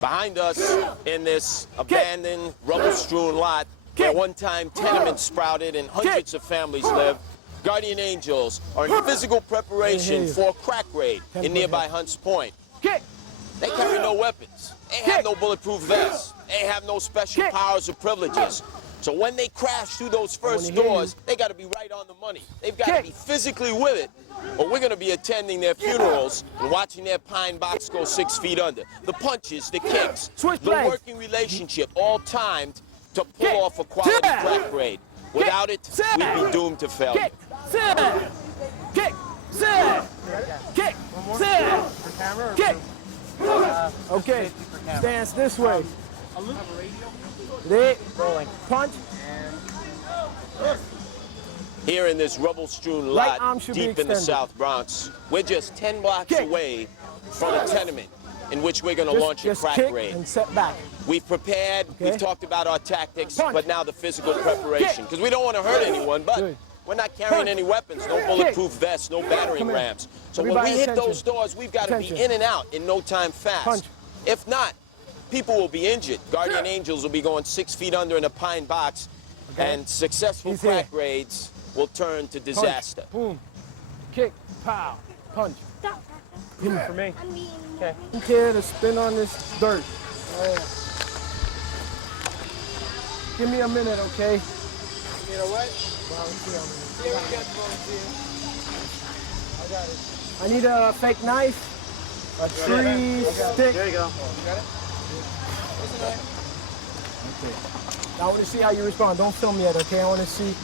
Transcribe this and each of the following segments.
Behind us in this abandoned, rubble-strewn lot where one-time tenements sprouted and hundreds of families live, guardian angels are in physical preparation for a crack raid in nearby Hunts Point. They carry no weapons. They have no bulletproof vests. They have no special powers or privileges. So when they crash through those first doors, they got to be right on the money. They've got to be physically with it, or we're going to be attending their funerals and watching their pine box go 6 feet under. The punches, the kicks, the working relationship, all timed to pull off a quality crack raid. Without it, we'd be doomed to failure. Okay, stance this way. Rolling. Punch. Here in this rubble-strewn lot deep in the South Bronx, we're just 10 blocks away from a tenement in which we're going to launch a crack raid. And set back. We've prepared, we've talked about our tactics, but now the physical preparation. Because we don't want to hurt anyone, but we're not carrying any weapons, no bulletproof vests, no battering rams. So when we hit those doors, we've got to be in and out in no time fast. If not, people will be injured. Guardian angels will be going 6 feet under in a pine box, and successful crack raids will turn to disaster. Boom, kick, pow, punch. For me. Okay. Don't care to spin on this dirt. Give me a minute, okay? You know what? Volunteer. I got it. I need a fake knife, a tree stick. There you go. You got it? Okay. Now I want to see how you respond. Don't film yet, okay? I want to see.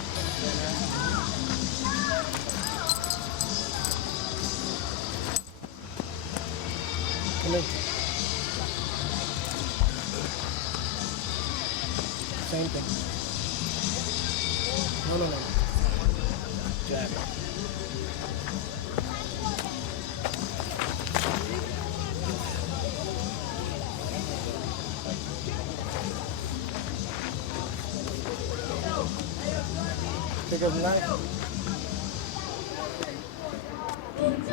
Come in. Same thing. No. Jab. Pick up the knife.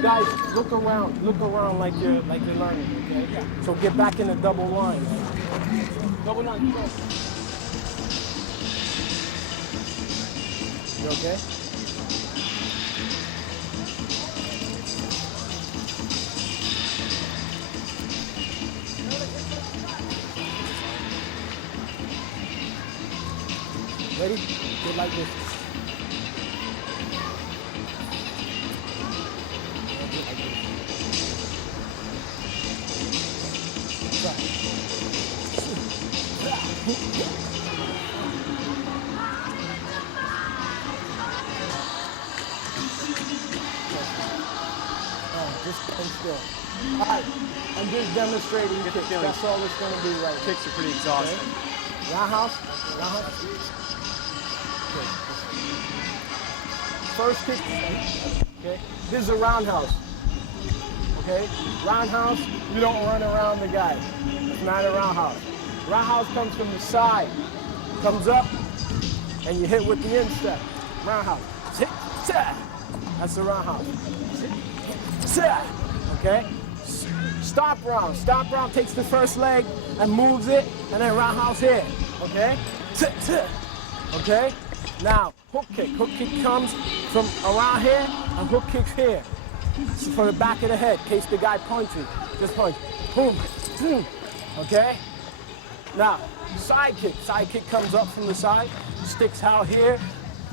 Guys, look around like you're learning, okay? Yeah. So get back in the double line. Double line, go. You okay? Ready? Get like this. Just stand still. All right, I'm just demonstrating kicks. That's all it's going to be right. Kicks are pretty exhausting. Okay. Roundhouse. Okay. First kick. Okay. This is a roundhouse. Okay. Roundhouse. You don't run around the guy. It's not a roundhouse. Roundhouse comes from the side. Comes up, and you hit with the instep. Roundhouse. That's the roundhouse. Okay? Stop round. Stop round takes the first leg and moves it, and then roundhouse here. Okay? Okay? Now, hook kick. Hook kick comes from around here, and hook kicks here. So for the back of the head, in case the guy punches. Just punch. Boom. Okay? Now, side kick. Side kick comes up from the side, sticks out here,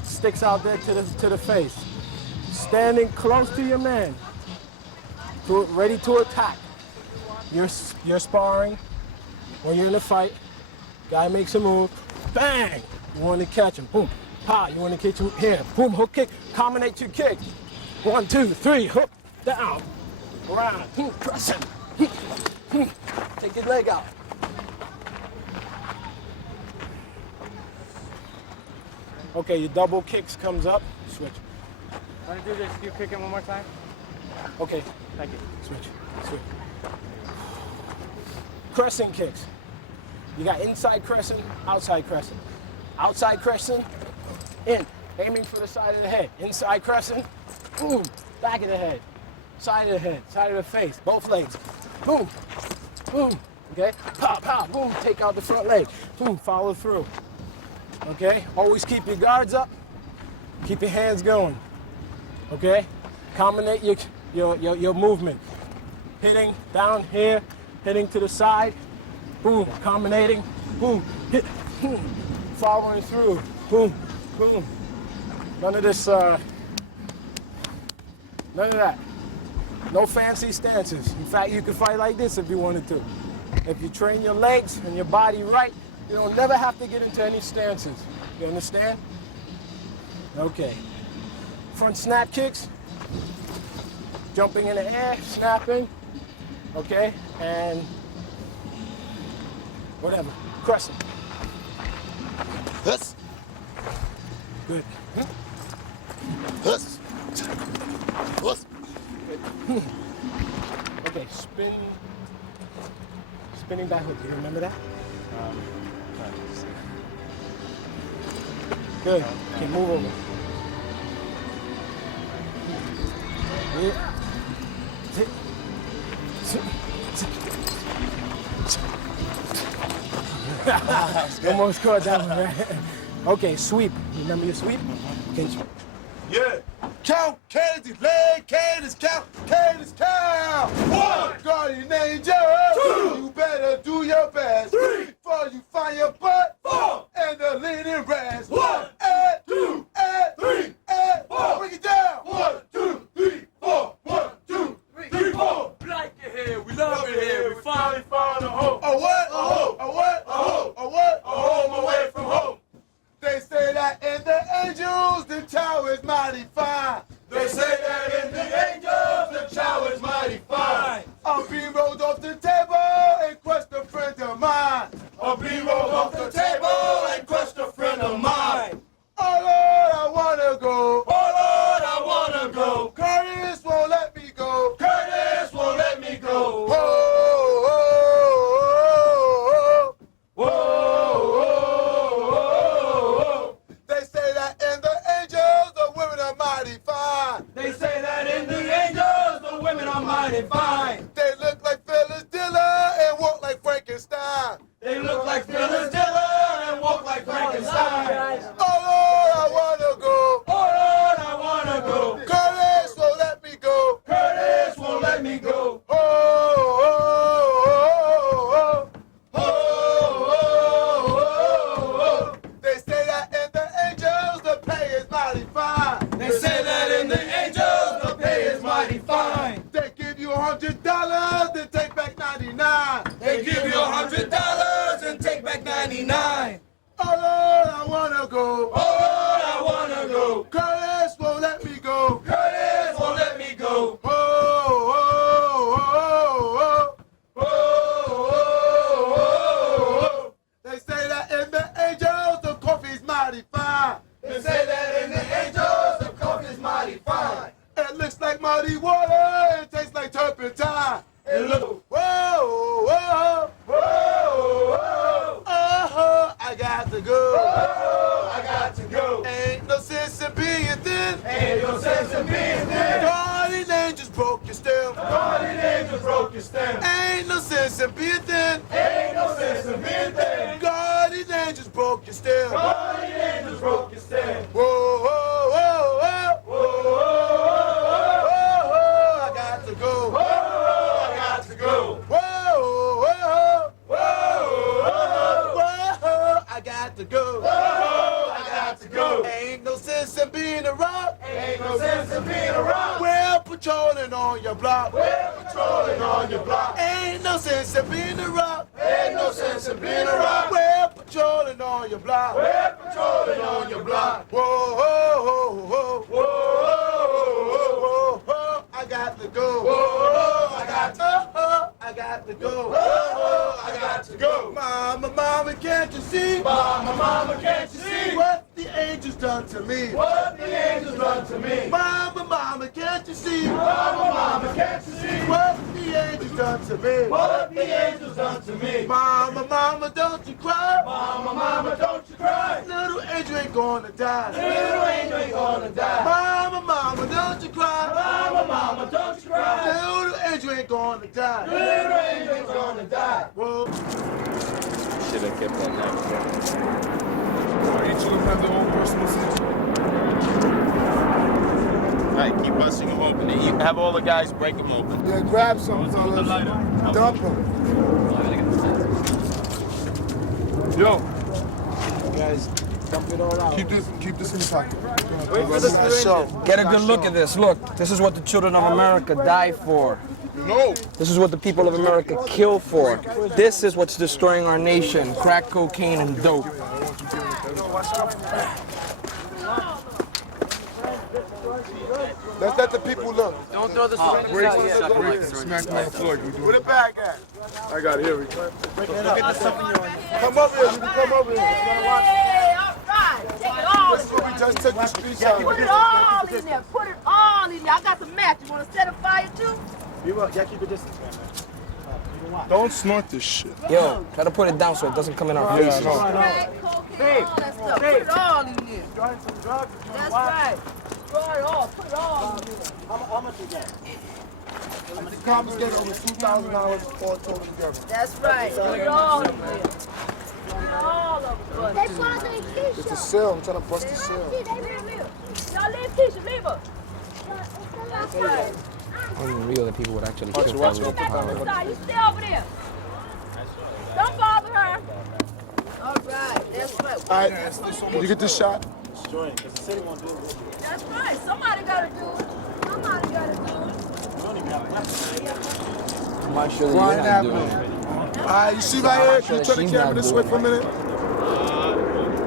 sticks out there to the face. Standing close to your man. Ready to attack. You're sparring, when you're in a fight, guy makes a move, bang! You want to catch him, boom, pow, you want to catch him here, boom, hook kick, combinate two kicks. 1, 2, 3, hook, down, around, press him, take his leg out. Okay, your double kicks comes up, switch. Want to do this? You kick it one more time? Okay. Thank you. Switch. Crescent kicks. You got inside crescent, outside crescent. Outside crescent, in. Aiming for the side of the head. Inside crescent, boom. Back of the head. Side of the head. Side of the face. Both legs. Boom. Boom. Okay? Pow, pow, boom, take out the front leg. Boom, follow through. Okay? Always keep your guards up. Keep your hands going. Okay? Combinate your movement. Hitting down here, hitting to the side. Boom, combinating. Boom, hit, boom, following through. Boom, boom. None of this, none of that. No fancy stances. In fact, you can fight like this if you wanted to. If you train your legs and your body right, you don't never have to get into any stances. You understand? Okay. Front snap kicks. Jumping in the air, snapping. Okay? And whatever. Crescent. Huss. Good. Huss. Huss. Okay, spinning back hook. Do you remember that? Good. Okay, move over. Almost caught that one, right? Okay, sweep. Remember your sweep? Okay. Yeah. Count Candace, leg Candace, count Candace, count. 1, guardian angel. 2, you better do your best. 3, before you find your butt. 4, and the linen rest. 1, and 2, and 3, and 4. Bring it down. 1, 2, 3, 4. 1, 2, 3, 4. We like it here. We love it here. We finally found a home. A what? A home. A what? A home. A what? A home away from home. They say that in the angels, the tower is mighty fine. They say that in the angels, the child is mighty fine. I'm being rolled off the table and crushed a friend of mine. I'll be rolled off the table and crushed a friend of mine. Oh Lord, I wanna go. Oh Lord, I wanna go. Curtis won't let me go. Curtis won't let me go. Oh, oh, oh, Whoa, whoa, whoa, whoa. They say that in the angels, the women are mighty fine. They say that in the angels, the women are mighty fine. They look like Phyllis Diller and walk like Frankenstein. They look like Phyllis Diller and walk like Frankenstein. Oh Lord, I wanna go. Oh Lord, I wanna go. Curtis won't let me go. Curtis won't let me go. Oh, oh, oh, oh, Oh, oh, oh, oh. They say that in the angels, the pay is mighty fine. They say that in the angels, the pay is mighty fine. They give you $100, then take back 99. They give you $100 and take back 99. Oh Lord, I wanna go. Oh Lord, I wanna go. Curtis won't let me go. Curtis won't let me go. Oh, oh, oh, oh, Oh, oh, oh, oh. They say that in the angels, the coffee's mighty fine. They say that in the angels, the coffee is mighty fine. It looks like muddy water and tastes like turpentine. And look, Whoa, whoa, whoa, whoa, oh, I got to go. oh, I got to go. Ain't no sense in being thin. Ain't no sense in being there. Guardian angels broke your stem. Guardian angel broke your stem. Ain't no sense in being thin. Ain't no sense in being there. Guardian angels broke your stem. Guardian angels broke your stem. Whoa, whoa, whoa, whoa, Whoa, whoa, whoa, whoa, I got to go. whoa, whoa, I got to go. Whoa, whoa, Whoa, whoa, whoa, I got to go. whoa, I got to go. Ain't no sense in being a rock. Ain't no sense in being around. We're patrolling on your block. We're patrolling on your block. Ain't no sense in being a rock. Ain't no sense in being around. We're patrolling on your block. We're patrolling on your block. Whoa, whoa, whoa, whoa, Whoa, whoa, whoa, whoa, I got to go. whoa, I got to I got to go. Whoa, I got to go. Mama, mama, can't you see Mama, mama, can't you see what the angels done to me? what the angels done to me? Mama, mama, can't you see Mama, mama, can't you see what the angels done to me? what the angels done to me? Mama, mama, don't you cry. Mama, mama, don't you cry. Little angel ain't gonna die. Little angel ain't gonna die. Mama, mama, don't you cry. Mama, mama, mama, don't you cry. Little angel ain't gonna die. Little angel ain't gonna die. Whoa. Should have kept that down. Each of them have their own personal section. All right, keep busting them open. You have all the guys break them open. Yeah, grab some, fellas. Dump them. Yo. Guys, dump it all out. Keep this in the pocket. Wait for the syringe. Get a good look at this. Look, this is what the children of America die for. No. This is what the people of America kill for. This is what's destroying our nation. Crack cocaine and dope. Let's let the people look. Don't throw the syringe out yet. Smack them on the floor. Where the bag at? I got it. Here we go. Come over here. You can come over here. Hey, all right. Take it all This is in what we just took the streets out. Put it all in there. Put it all in there. I got some match. You want to set a fire too? Don't snort this shit. Yo, try to put it down so it doesn't come in our faces. Crack, cocaine, all that stuff. Put it all in there. That's right. Throw it all. Put it all in there. How much is that? The confiscated over $2,000 all total together. That's right. Put it all in there. Put it all of it. It's a sale. I'm trying to bust the sale. Y'all leave Keisha. Leave her. That's right. Unreal that people would actually kill for a Go little back on the power. side. You stay over there. Don't bother her. All right. That's right. All right. Did you get this shot? That's right. Somebody got to do it. Somebody got to do it. I'm not sure that Brian you're not doing Avenue. it. All right. You see right here? Can you turn the camera this way for a minute?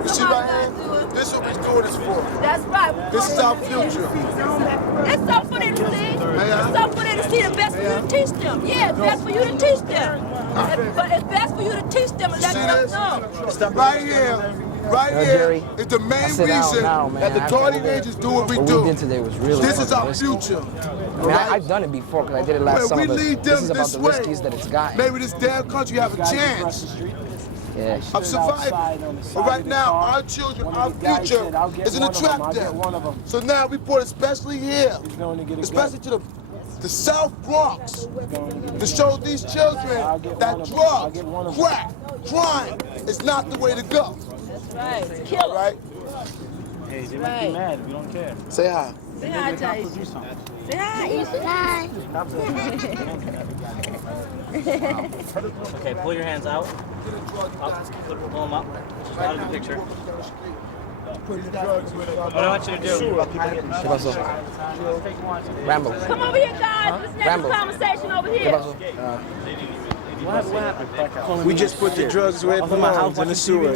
You see right here? This is what we're doing this for. That's right. This is our future. It's something for them to see. It's something for them to see. It's best for you to teach them. Yeah, it's best for you to teach them. But it's best for you to teach them and let See them this? know. Right here. Right here Jerry, is the main sit down reason now, man. that the After Guardian that, Angels do what we What do. we did today was really This is our risky. future. I mean, I've done it before because I did it last When summer, we but lead this them is about this the way, riskies that it's got. maybe this damn country have a chance Yeah. of surviving. But right now, our children, our future is in the trap den. So now we brought it especially here, especially to the South Bronx, to show these children that drugs, crack, crime is not the way to go. That's right. Kill All them. right? Hey, they might be mad. We don't care. Say hi. Say hi, Jason. Say hi, Issa. Okay, pull your hands out. Up. Pull them up. Out of the picture. What I want you to do. ¿Qué pasó? Rambo. Come over here, guys. Let's have Rambo. this conversation over ¿Qué here. pasó? What happened? We just put the drugs where it belongs in the sewer.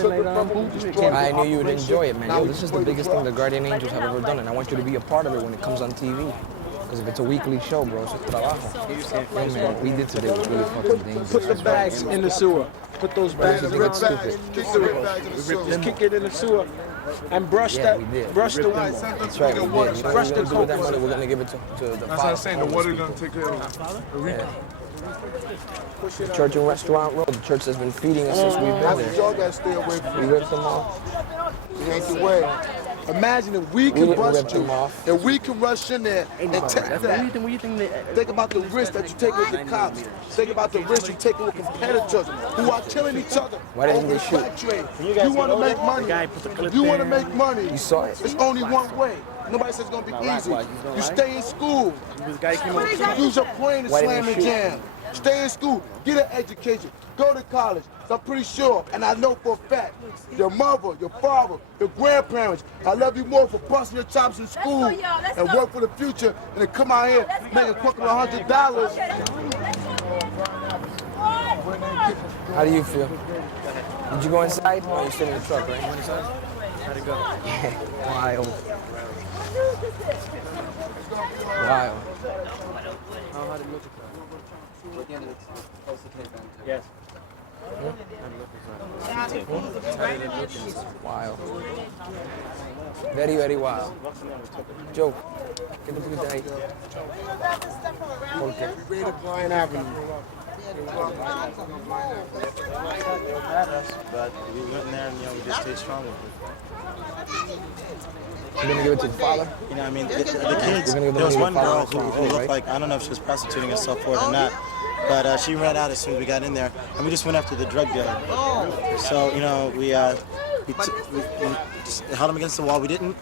I knew you would enjoy it, man. Yo, this is the biggest thing the Guardian Angels have ever done, and I want you to be a part of it when it comes on TV. Because if it's a weekly show, bro, it's a trabajo. Yo, man, what we did today was really fucking dangerous. Put the bags in the sewer. Put those bags you in think the it's sewer. stupid? Kick the rip bags in the sewer. Just kick it in the sewer and brush Yeah, that. we did. Brush the That's right, we did. You know what we're Brush gonna the do with that coke. money? We're gonna give it to the That's what I'm father. saying. The water gonna take care of it. The church and restaurant road. The church that's been feeding us since we've been That's there. what y'all gotta stay away from. We ripped them off. It ain't the way. Imagine if we can ripped rush them you, off. if we can rush in there and take that. Think about the risk that you take with the cops. Think about the risk you take with competitors who are killing each other. Why didn't over they the shoot? crack trade. You want to make money. If you want to make money, You saw it. it's only one way. Nobody says it's gonna be easy. You stay in school. Use your brain to Why didn't slam they the shoot? jam. Stay in school. Get an education. Go to college. So I'm pretty sure, and I know for a fact, your mother, your father, your grandparents, I love you more for busting your chops in school go, y'all. Let's and go. work for the future and then come out here making quicker than $100. How do you feel? Did you go inside? No, you stayed in the truck, right? How'd it go? Wild. Wild. Yes. Wild. Very, very wild. Joe, ¿qué te pusiste ahí? ¿Por qué? Brian Avenue. at us, but we went in there and, we just stayed strong with it. You're gonna give it to the father? I mean, the kids, You're gonna give the there was money one to the girl father who right? looked like, I don't know if she was prostituting herself for it or not, but she ran out as soon as we got in there, and we just went after the drug dealer. So, we just held him against the wall. We didn't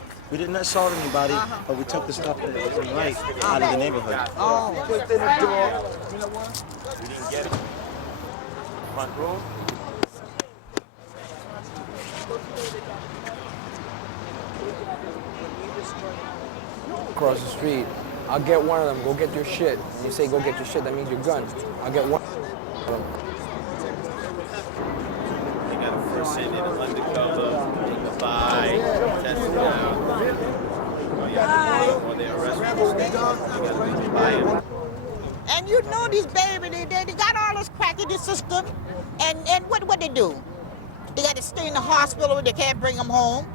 assault anybody, but we took the stuff that was right out of the neighborhood. Just in the door. We didn't get it. Front room. Across the street. I'll get one of them. Go get your shit. When you say go get your shit, that means your gun. I'll get one of them. They got to first send in an undercover, make a buy, test it out. Oh, yeah, or they arrest them. They got to make a buy. And you know these baby, they got all this crack in the system, and what they do? They got to stay in the hospital, they can't bring them home.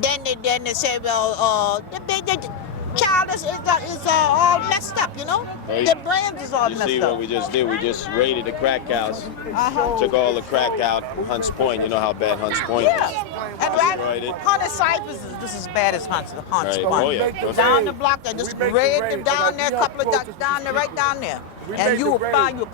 Then they say, well, the child is all messed up, Hey, their brains is all You messed see up. what we just did? We just raided the crack house, took all the crack out. Hunts Point, you know how bad Hunts Point is. And Destroyed it. Hunter Cypress is just as bad as Hunts Right. Point. Oh, yeah. Down the block, they just raid them down there, right down there. And you will find a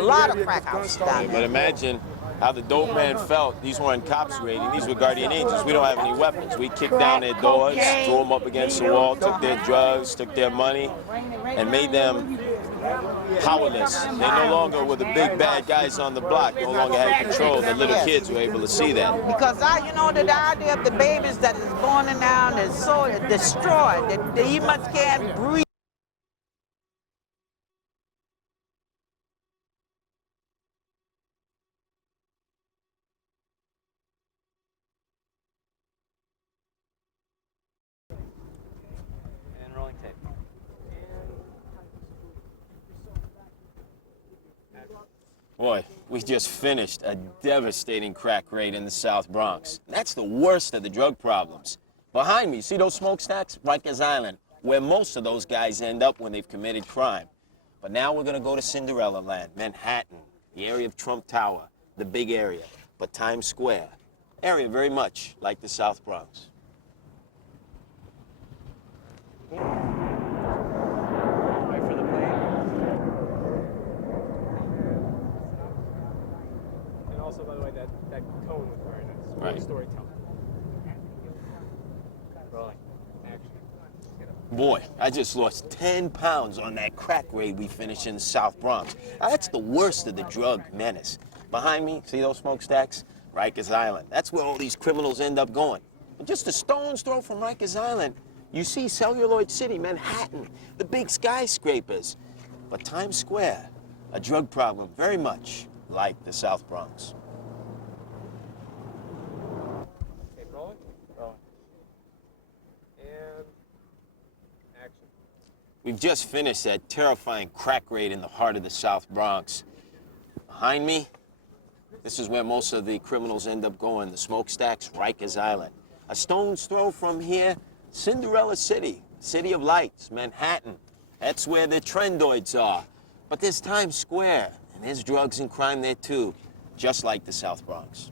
lot of crack houses down But there. imagine how the dope man felt. These weren't cops raiding. These were guardian angels. We don't have any weapons. We kicked down their doors, threw them up against the wall, took their drugs, took their money, and made them powerless. They no longer were the big bad guys on the block. No longer had control. The little kids were able to see that. Because the idea of the babies that is born in now is so destroyed that they even can't breathe. And rolling tape. Boy, we just finished a devastating crack raid in the South Bronx. That's the worst of the drug problems. Behind me, see those smokestacks? Rikers Island, where most of those guys end up when they've committed crime. But now we're gonna go to Cinderella Land, Manhattan, the area of Trump Tower, the big area, but Times Square. Area very much like the South Bronx. Wait for the plane. And also, by the way, that cone was very nice. Right. Storytelling. Rolling. Boy, I just lost 10 pounds on that crack raid we finished in the South Bronx. Now, that's the worst of the drug menace. Behind me, see those smokestacks? Rikers Island. That's where all these criminals end up going. And just a stone's throw from Rikers Island, you see Celluloid City, Manhattan, the big skyscrapers. But Times Square, a drug problem very much like the South Bronx. Okay, rolling. And action. We've just finished that terrifying crack raid in the heart of the South Bronx. Behind me, this is where most of the criminals end up going, the smokestacks, Rikers Island. A stone's throw from here, Cinderella City, City of Lights, Manhattan. That's where the trendoids are. But there's Times Square, and there's drugs and crime there too, just like the South Bronx.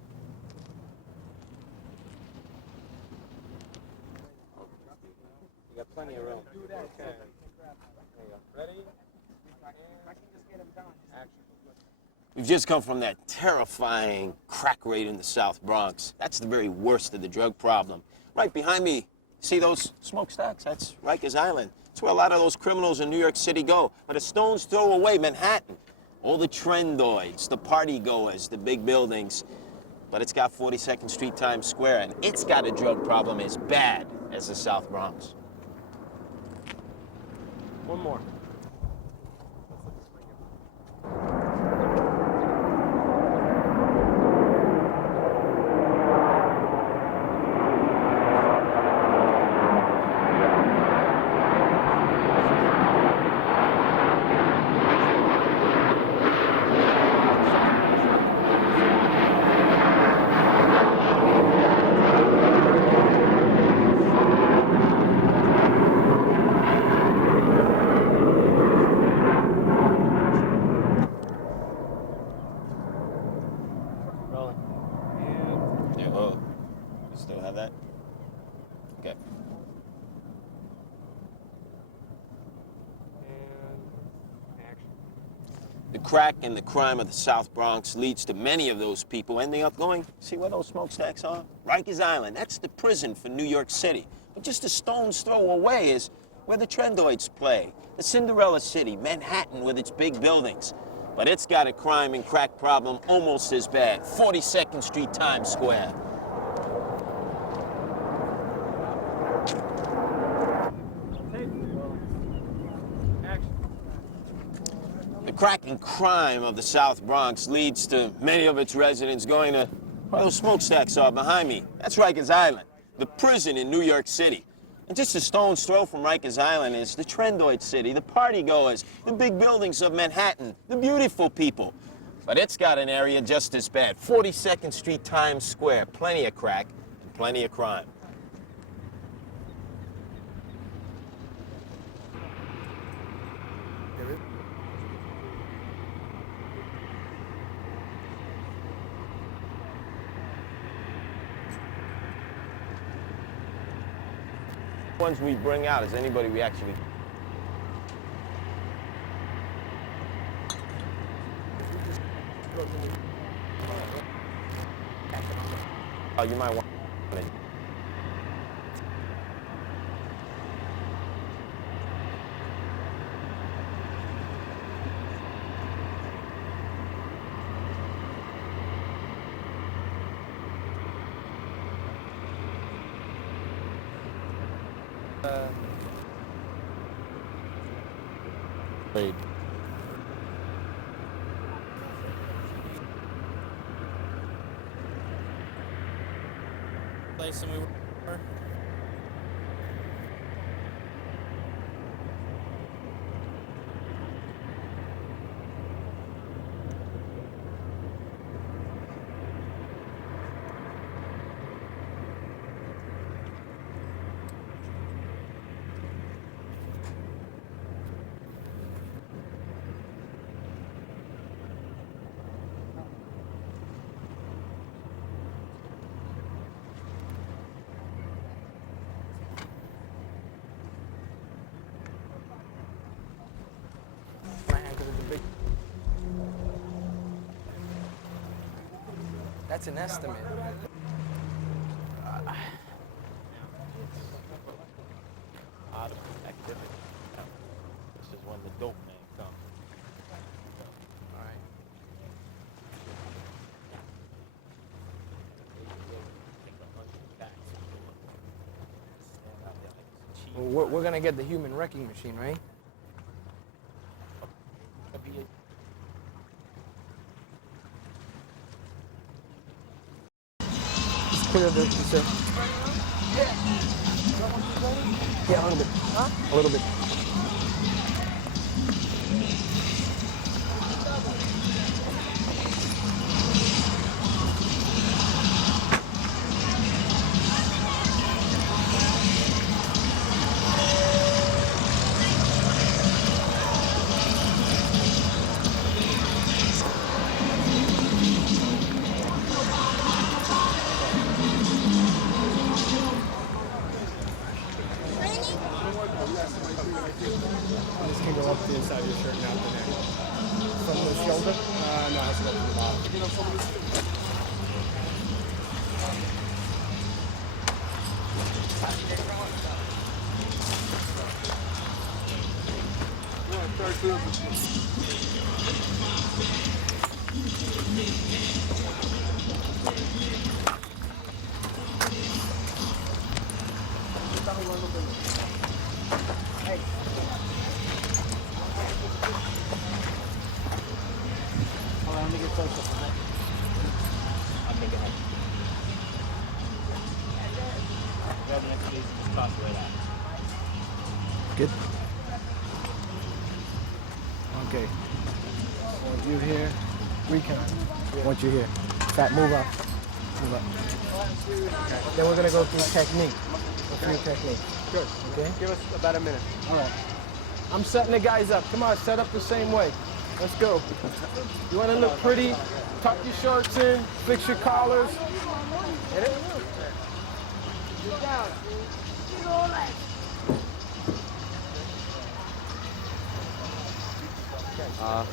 You got plenty of room. Okay. There you go. Ready? Action. We've just come from that terrifying crack raid in the South Bronx. That's the very worst of the drug problem. Right behind me, see those smokestacks? That's Rikers Island. That's where a lot of those criminals in New York City go. But a stone's throw away, Manhattan. All the trendoids, the party goers, the big buildings. But it's got 42nd Street, Times Square, and it's got a drug problem as bad as the South Bronx. One more. Oh, you still have that? Okay. The crack and the crime of the South Bronx leads to many of those people ending up going, see where those smokestacks are? Rikers Island, that's the prison for New York City. But just a stone's throw away is where the Trendoids play. The Cinderella City, Manhattan with its big buildings. But it's got a crime and crack problem almost as bad. 42nd Street, Times Square. The crack and crime of the South Bronx leads to many of its residents going to where those smokestacks are behind me. That's Rikers Island, the prison in New York City. And just a stone's throw from Rikers Island is the Trendoid City, the partygoers, the big buildings of Manhattan, the beautiful people. But it's got an area just as bad. 42nd Street, Times Square. Plenty of crack and plenty of crime. Ones we bring out is anybody we actually... Oh, you might want... Wait. Place and we were. That's an estimate. Out of activity. This is when the dope man comes. All right. Well, we're gonna get the human wrecking machine, right? Clear the sir. Yeah, a little bit. Huh? A little bit. This can go up the inside of your shirt and out the neck. From the shoulder? No, it has to go to the bottom. Let me get closer. I'm thinking like. Grab the next piece and just toss it right out. Good. Okay. I want you here. Recount. I want you here. Fat, move up. Move up. Okay. Then we're gonna go through technique. Technique. Good. Okay. Give us about a minute. All right. I'm setting the guys up. Come on, set up the same way. Let's go. You want to look pretty? Tuck your shirts in, fix your collars. Get it? Get down.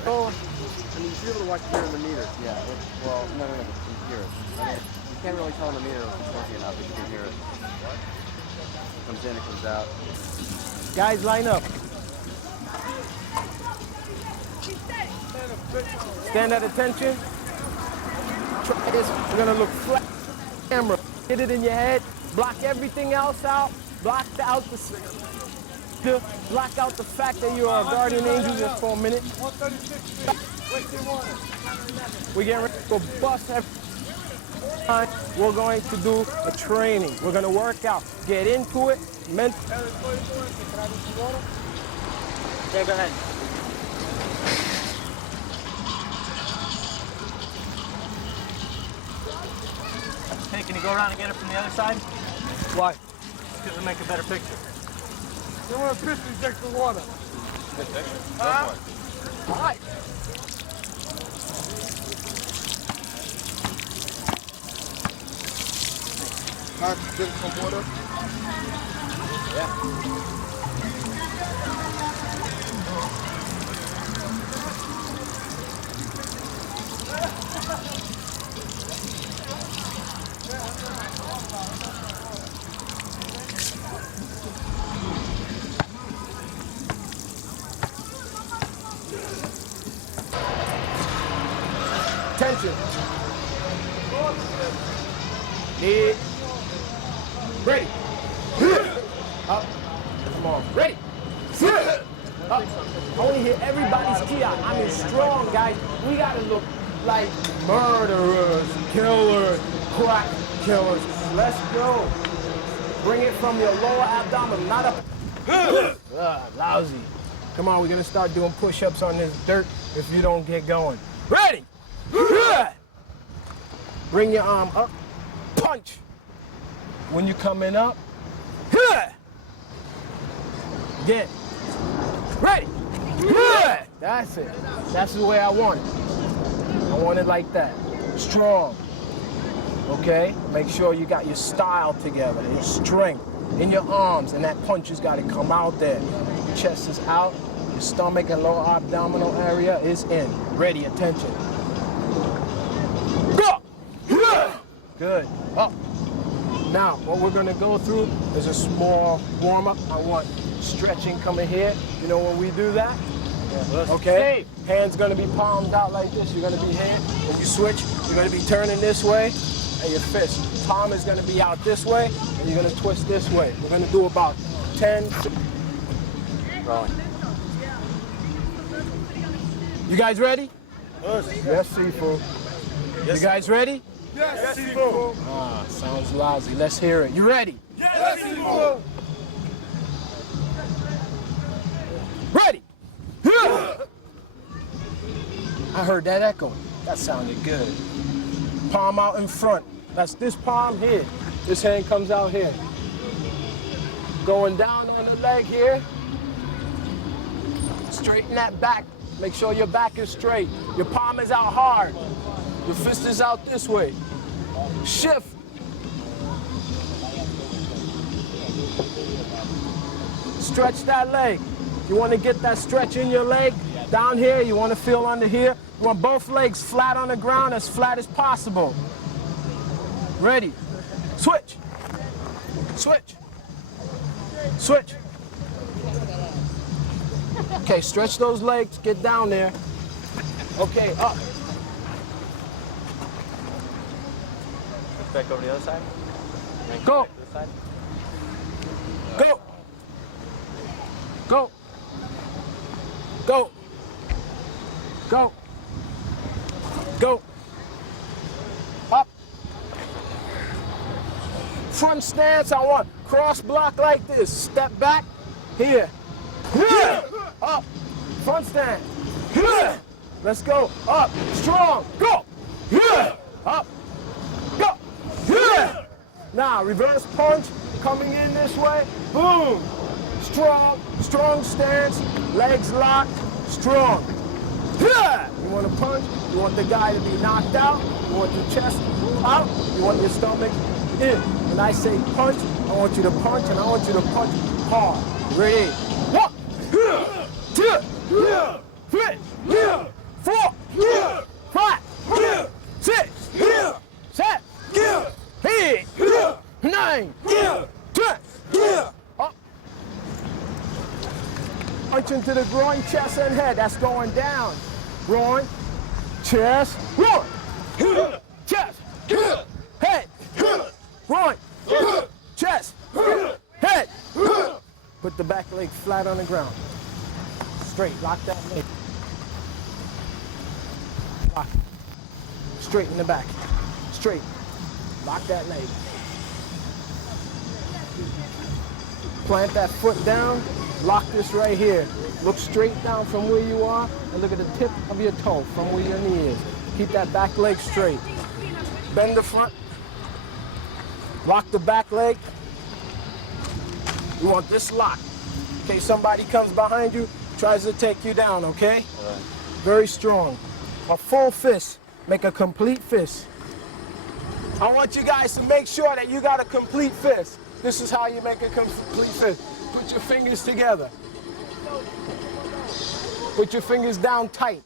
Oh, and you should be able to watch here in the meter. Yeah. Well, no, you can hear it. I mean, you can't really tell in the meter if it's working enough, but you can hear it. It comes in, it comes out. Guys, line up. Stand at attention. Try this. We're gonna look flat. Camera. Hit it in your head. Block everything else out. Block out block out the fact that you are a guardian angel just for a minute. We're getting ready to bust every time. We're going to do a training. We're gonna work out. Get into it. Yeah, go ahead. Hey, can you go around and get it from the other side? Why? Because it'll make a better picture. You want to fish these extra water? All right. Time to drink some water. Attention. Need. Ready. Up. Come on. Ready. Up. I want to hear everybody's key out. I mean, strong, guys. We got to look like murderers, killers, crack killers. Let's go. Bring it from your lower abdomen, not up. Lousy. Come on, we're going to start doing push-ups on this dirt if you don't get going. Ready. Bring your arm up. Punch. When you're coming up. Again. Ready. That's it. That's the way I want it. I want it like that. Strong. Okay? Make sure you got your style together, your strength in your arms, and that punch has got to come out there. Your chest is out. Your stomach and lower abdominal area is in. Ready. Attention. Go! Good. Up. Now, what we're going to go through is a small warm-up. I want stretching coming here. You know when we do that? Yeah. Okay? Hands going to be palmed out like this. You're going to be here. When you switch, you're going to be turning this way, and your fist. Palm is going to be out this way, and you're going to twist this way. We're going to do about 10. Rolling. You guys ready? Yes, Seafood. You guys ready? Yes, Seafood. Ah, sounds lousy. Let's hear it. You ready? Yes, Seafood. Ready? I heard that echo. That sounded good. Palm out in front. That's this palm here. This hand comes out here. Going down on the leg here. Straighten that back. Make sure your back is straight. Your palm is out hard. Your fist is out this way. Shift. Stretch that leg. You want to get that stretch in your leg. Down here, you want to feel under here. You want both legs flat on the ground, as flat as possible. Ready. Switch. Switch. Switch. Okay, stretch those legs, get down there. Okay, up. Back over to the other side. Go. This side. Go. Go. Go. Go. Go. Up. Front stance, I want cross block like this. Step back. Here. Up. Front stand. Let's go. Up. Strong. Go. Up. Go. Now, reverse punch. Coming in this way. Boom. Strong. Strong stance. Legs locked. Strong. You want to punch? You want the guy to be knocked out? You want your chest out? You want your stomach in? When I say punch, I want you to punch, and I want you to punch hard. Ready? 1, 2, 3, 4, 5, 6, 7, 8, 9, 10. Up. Punch into the groin, chest, and head. That's going down. Groin, chest, groin, chest, head, groin, chest, head. Put the back leg flat on the ground. Straight, lock that leg. Lock. Straight in the back. Straight. Lock that leg. Plant that foot down. Lock this right here. Look straight down from where you are and look at the tip of your toe from where your knee is. Keep that back leg straight. Bend the front. Lock the back leg. You want this lock. In case somebody comes behind you, tries to take you down, okay? Very strong. A full fist. Make a complete fist. I want you guys to make sure that you got a complete fist. This is how you make a complete fist. Put your fingers together. Put your fingers down tight.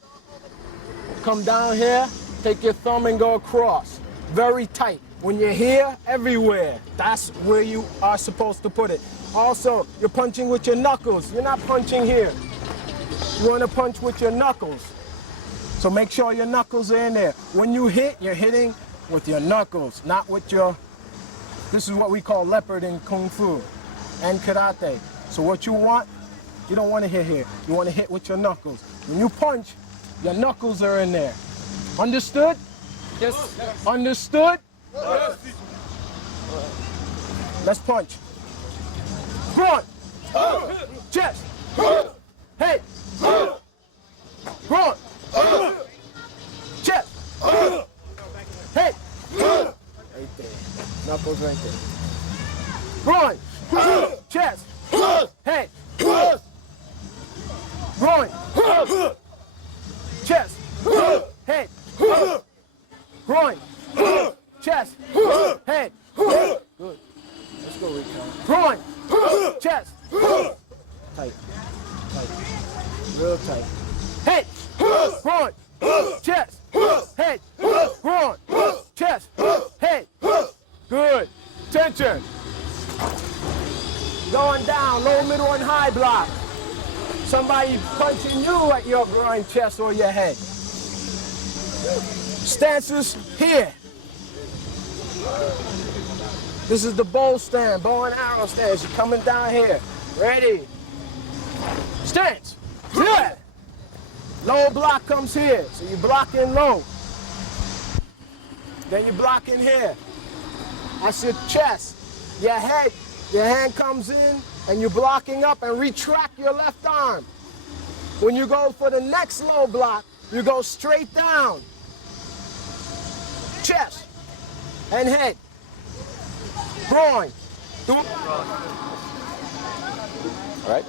Come down here, take your thumb and go across. Very tight. When you're here, everywhere. That's where you are supposed to put it. Also, you're punching with your knuckles. You're not punching here. You want to punch with your knuckles. So make sure your knuckles are in there. When you hit, you're hitting with your knuckles, not with your... This is what we call leopard in Kung Fu and Karate. So what you want, you don't want to hit here. You want to hit with your knuckles. When you punch, your knuckles are in there. Understood? Yes. Understood? Yes. Let's punch. Front, chest, head, front, chest, head, right there. Knuckles right there. Groin, chest, head, groin, chest, head, groin, chest, head. Good. Let's go, Rico. Groin, chest, tight, tight, real tight. Head, groin, chest, head, groin, chest, head. Good. Tension. Going down, low, middle, and high block. Somebody punching you at your groin, chest, or your head. Stances here. This is the bow stand, bow and arrow stance. You're coming down here. Ready. Stance. Yeah. Low block comes here. So you block in low. Then you block in here. That's your chest. Your head. Your hand comes in and you're blocking up and retract your left arm. When you go for the next low block, you go straight down. Chest and head. Groin. All right.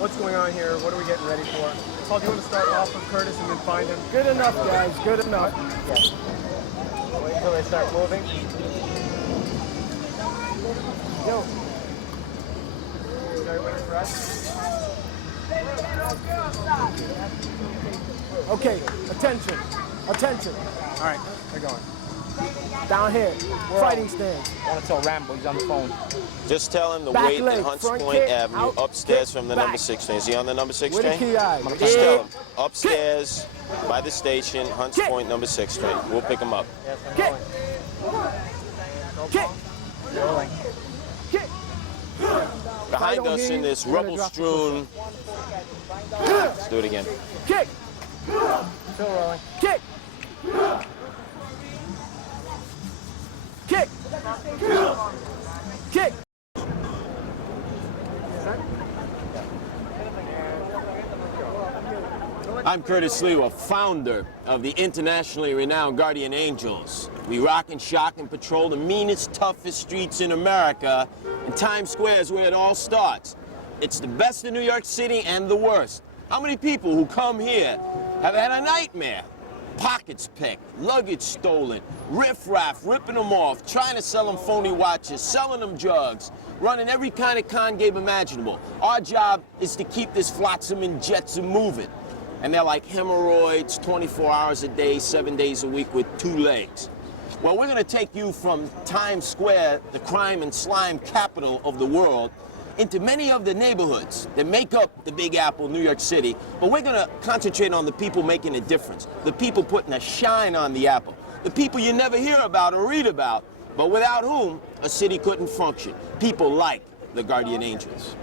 What's going on here? What are we getting ready for? Paul, do you want to start off with Curtis and then find him? Good enough, guys. Good enough. Yeah. Wait until they start moving. Yo. Are you waiting for us? Okay, attention. Attention. All right, we're going. Down here, fighting stance. I want to tell Rambo he's on the phone. Just tell him to Back wait leg, in Hunts front Point kick, Avenue, out, upstairs kick, from the back. number 6 train. Is he on the number 6 Where the train? key eye? Just tell him, Kick. upstairs by the station, Hunts Kick. Point, number 6 train. We'll pick him up. Yes, I'm Kick. going. Kick. Rolling. Kick. Behind Fight on us here, in this we're gonna drop the rubble-strewn... Let's do it again. Kick. Still rolling. Kick. Kick. Kick. I'm Curtis Sliwa, founder of the internationally renowned Guardian Angels. We rock and shock and patrol the meanest, toughest streets in America, and Times Square is where it all starts. It's the best in New York City and the worst. How many people who come here have had a nightmare? Pockets picked, luggage stolen, riffraff ripping them off, trying to sell them phony watches, selling them drugs, running every kind of con game imaginable. Our job is to keep this flotsam and jetsam moving. And they're like hemorrhoids, 24 hours a day, 7 days a week with 2 legs. Well, we're gonna take you from Times Square, the crime and slime capital of the world, into many of the neighborhoods that make up the Big Apple, New York City, but we're gonna concentrate on the people making a difference, the people putting a shine on the apple, the people you never hear about or read about, but without whom a city couldn't function. People like the Guardian Angels.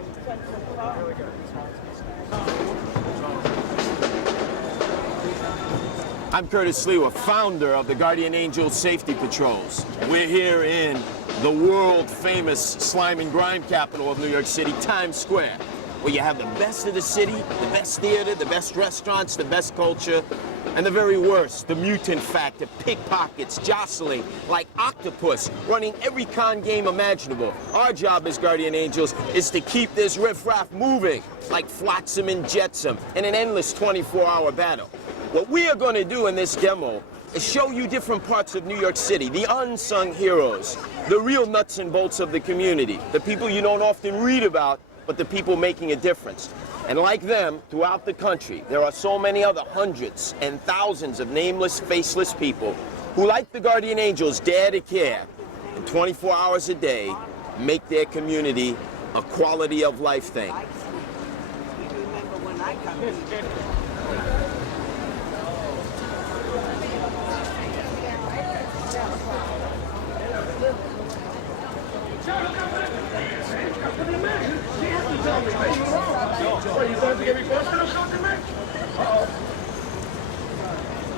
I'm Curtis Sliwa, founder of the Guardian Angels Safety Patrols. We're here in the world-famous slime and grime capital of New York City, Times Square, where you have the best of the city, the best theater, the best restaurants, the best culture, and the very worst, the mutant factor, pickpockets, jostling like octopus, running every con game imaginable. Our job as Guardian Angels is to keep this riffraff moving like flotsam and jetsam in an endless 24-hour battle. What we are going to do in this demo is show you different parts of New York City, the unsung heroes, the real nuts and bolts of the community, the people you don't often read about, but the people making a difference. And like them, throughout the country, there are so many other hundreds and thousands of nameless, faceless people who, like the Guardian Angels, dare to care, and 24 hours a day, make their community a quality of life thing.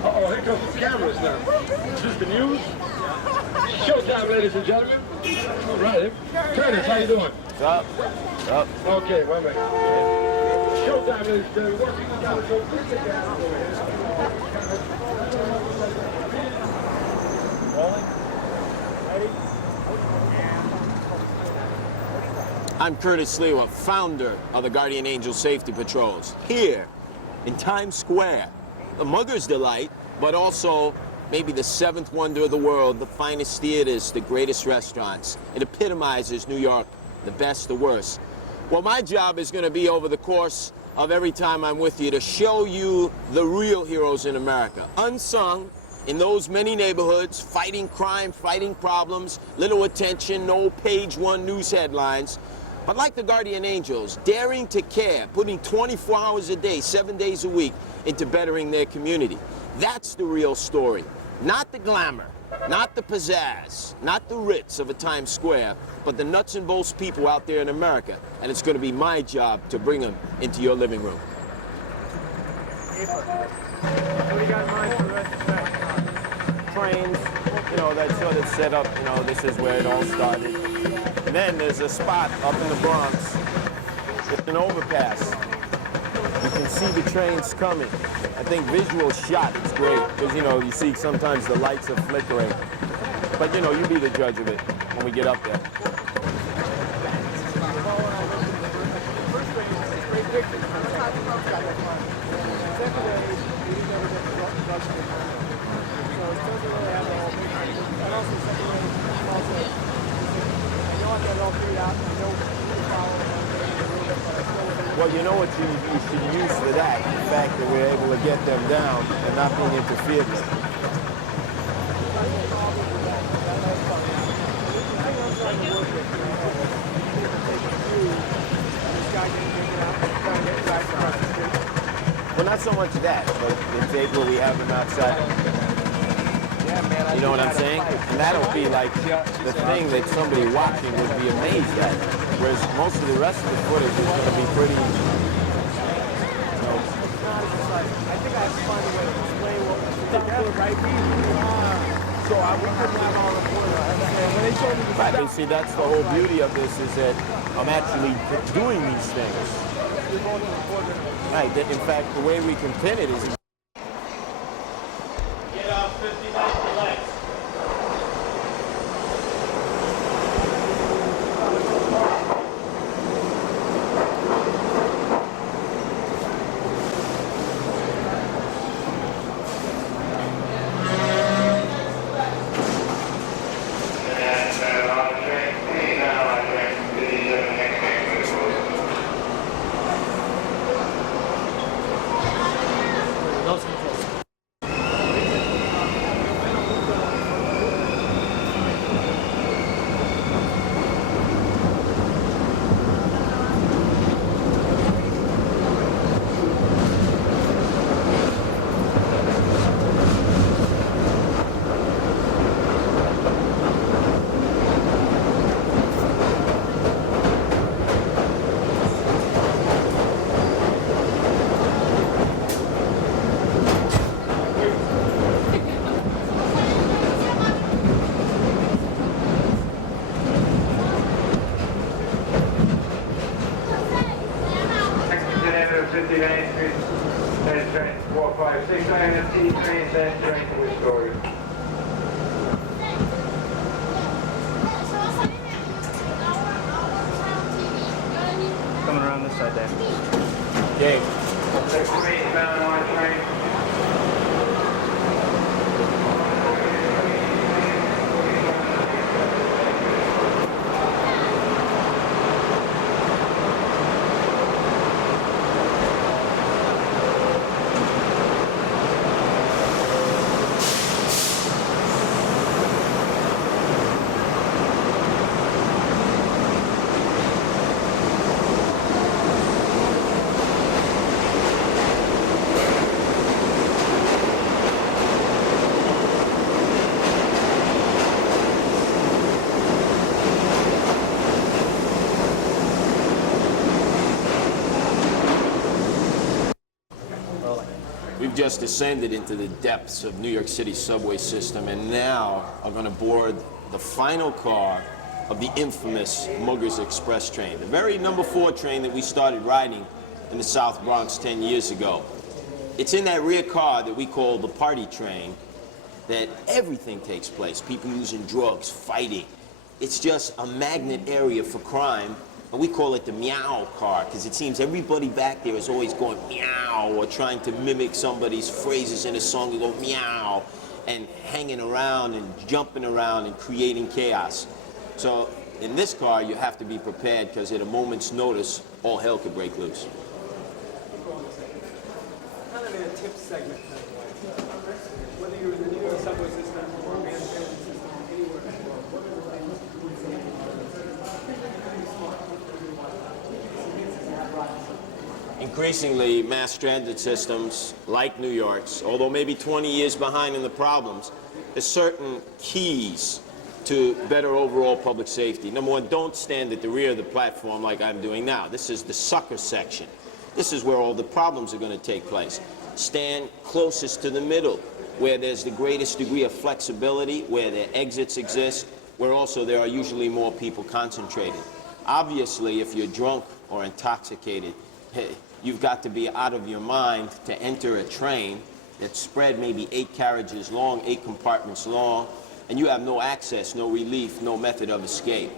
Uh-oh, here comes the cameras now. Is this the news? Showtime, ladies and gentlemen. All right. Curtis, how you doing? What's up? What's up? Okay, wait a minute. Showtime, ladies and gentlemen. Working down so quickly down. Rolling. Ready? I'm Curtis Sliwa, founder of the Guardian Angel Safety Patrols, here in Times Square, the mugger's delight, but also maybe the seventh wonder of the world, the finest theaters, the greatest restaurants. It epitomizes New York, the best, the worst. Well, my job is going to be over the course of every time I'm with you to show you the real heroes in America, unsung in those many neighborhoods, fighting crime, fighting problems, little attention, no page 1 news headlines. But like the Guardian Angels, daring to care, putting 24 hours a day, 7 days a week into bettering their community. That's the real story. Not the glamour, not the pizzazz, not the ritz of a Times Square, but the nuts and bolts people out there in America. And it's going to be my job to bring them into your living room. What do you got in mind for the rest of the track? Trains, you know, that sort of set up, you know, this is where it all started. And then there's a spot up in the Bronx, it's an overpass. You can see the trains coming. I think visual shot is great, because, you know, you see sometimes the lights are flickering. But, you know, you be the judge of it when we get up there. Well, you know what you should use for that, the fact that we're able to get them down and not being interfered with. Well, not so much that, but the days where we have them outside. You know what I'm saying? And that'll be like the thing that somebody watching would be amazed at. Whereas most of the rest of the footage is going to be pretty... I think I have to find a way to explain what was together, right? So we couldn't have all the when they showed me the Right, but see, that's the whole beauty of this, is that I'm actually doing these things. Right, in fact, the way we can pin it is... Get off 59 legs. just descended into the depths of New York City's subway system and now are going to board the final car of the infamous Muggers Express train, the very number 4 train that we started riding in the South Bronx 10 years ago. It's in that rear car that we call the party train that everything takes place. People using drugs, fighting. It's just a magnet area for crime. And we call it the meow car because it seems everybody back there is always going meow or trying to mimic somebody's phrases in a song. You go meow and hanging around and jumping around and creating chaos. So in this car, you have to be prepared because at a moment's notice, all hell could break loose. Kind of in a tip segment. Whether you're in the New York subway system or a mass transit system, anywhere in the world, what are the Increasingly, mass transit systems like New York's, although maybe 20 years behind in the problems, there's certain keys to better overall public safety. Number one, don't stand at the rear of the platform like I'm doing now. This is the sucker section. This is where all the problems are going to take place. Stand closest to the middle, where there's the greatest degree of flexibility, where the exits exist, where also there are usually more people concentrated. Obviously, if you're drunk or intoxicated, you've got to be out of your mind to enter a train that's spread maybe 8 carriages long, 8 compartments long, and you have no access, no relief, no method of escape.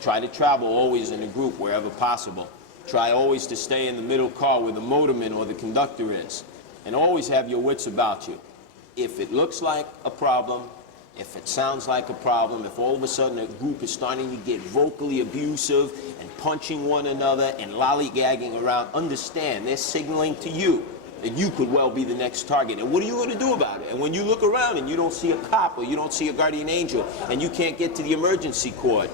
Try to travel always in a group wherever possible. Try always to stay in the middle car where the motorman or the conductor is. And always have your wits about you. If it looks like a problem, if it sounds like a problem, if all of a sudden a group is starting to get vocally abusive and punching one another and lollygagging around, understand they're signaling to you that you could well be the next target. And what are you going to do about it? And when you look around and you don't see a cop or you don't see a guardian angel and you can't get to the emergency cord,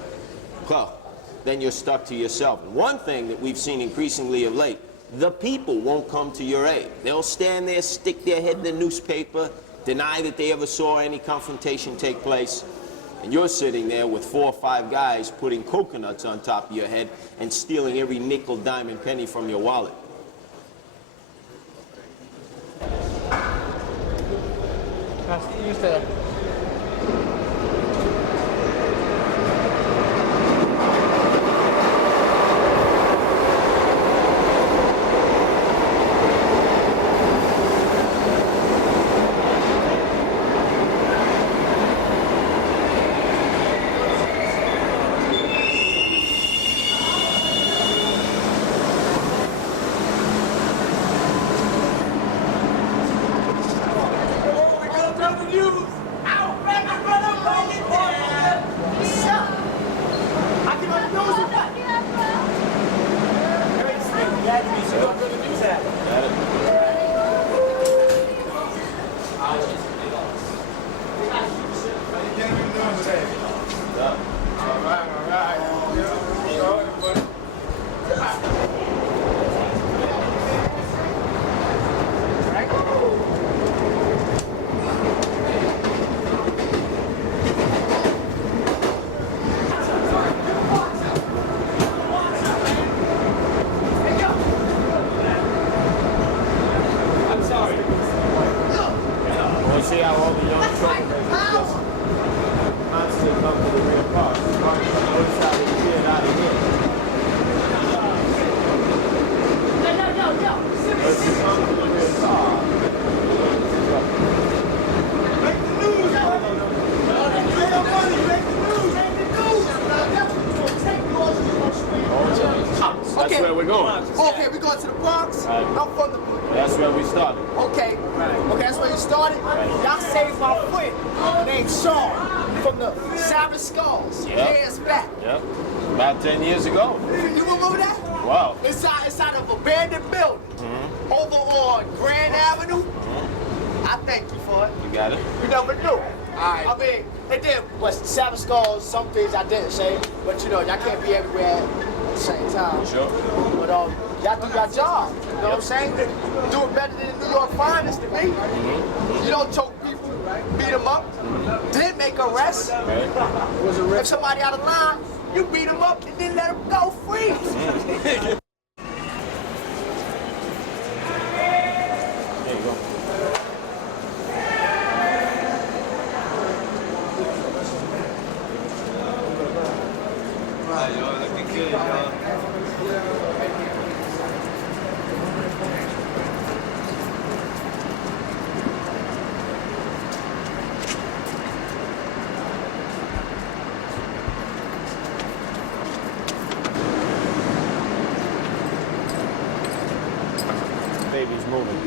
well, then you're stuck to yourself. And one thing that we've seen increasingly of late, the people won't come to your aid. They'll stand there, stick their head in the newspaper, deny that they ever saw any confrontation take place, and you're sitting there with 4 or 5 guys putting coconuts on top of your head and stealing every nickel, dime, and penny from your wallet. You said See how all the young troublemakers just constantly come to the rear car. Notice how they get out of here. But if you come to the rear car, Make the news, brother. Make your money, make the news. Make the news. that's where we're going. Okay, we're going to the Bronx. Right. I'm from the... That's where we started. Okay. Okay, that's where you started? Y'all saved my friend named Sean from the Savage Skulls. Yep. Years back. Yep. About 10 years ago. You remember that? Wow. Inside of an abandoned building. Over on Grand Avenue. I thank you for it. You got it? You never knew. I mean, and then was Savage Skulls, some things I didn't say, but you know, y'all can't be everywhere at the same time. Sure. But y'all do your job. You know what I'm saying? Do it better than the New York finest to me. You don't choke people, beat them up, then make arrests. If somebody out of line, you beat them up and then let them go free. There you go. y'all. Looking good, y'all. Baby's moving.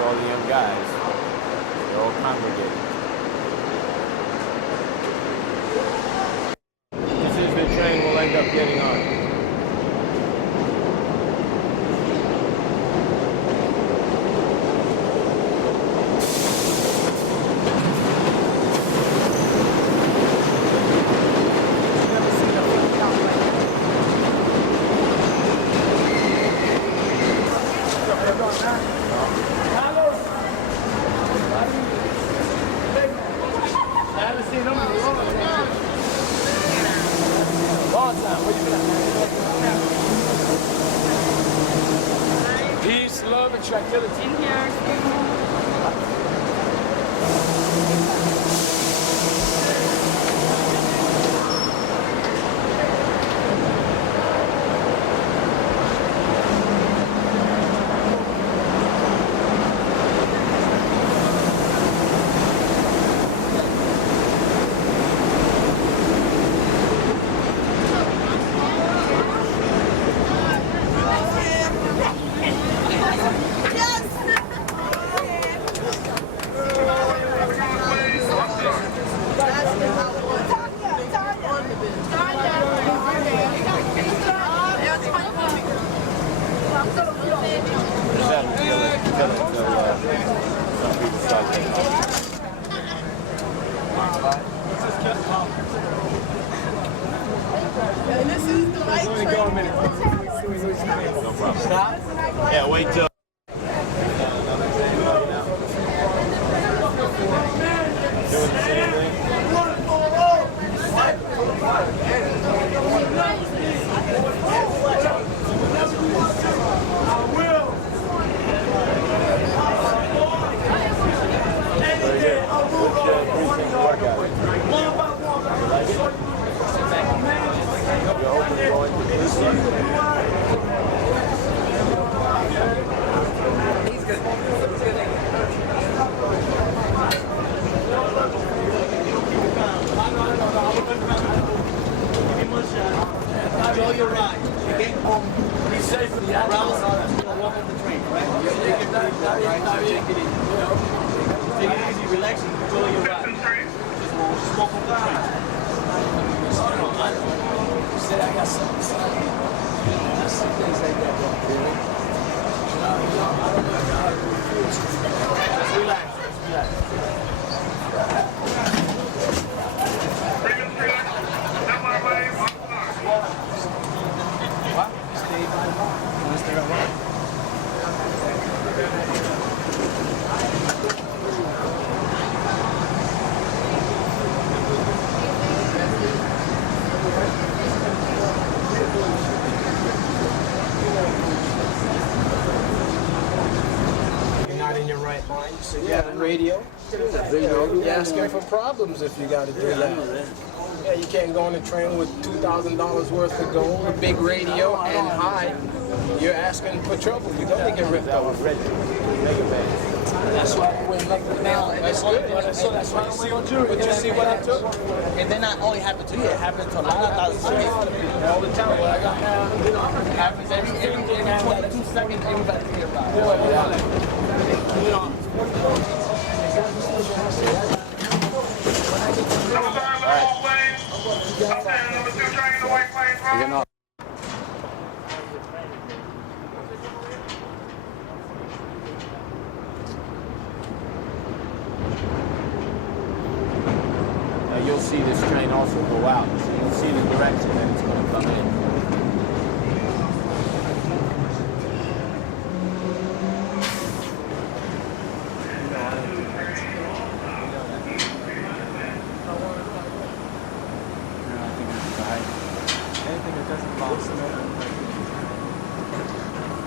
All the young guys, they're all congregating. This is the train we'll end up getting on. Peace, love, and tranquility. In here. Yeah, wait till. Enjoy your ride. You get home. Be safe for the animals. Walk on the train, right? Take it easy, relax, and enjoy your ride. Just walk on the train. You said I got something to say. That's some things like that, bro. I don't know how to do it. Just relax. behind you, so you have a radio. You're asking for problems if you got to do that. Yeah, you can't go on a train with $2,000 worth of gold, a big radio, and hide. You're asking for trouble. You're going to get ripped off. That's why we went like now. That's good. So that's why we don't do it. But you see what I took? And then not only happened to you, it happened to a lot of thousands. All the time. Well, I got It happens every 22 seconds, everybody hear about it. Now you'll see this train also go out, so you'll see the direction that it's going to come in.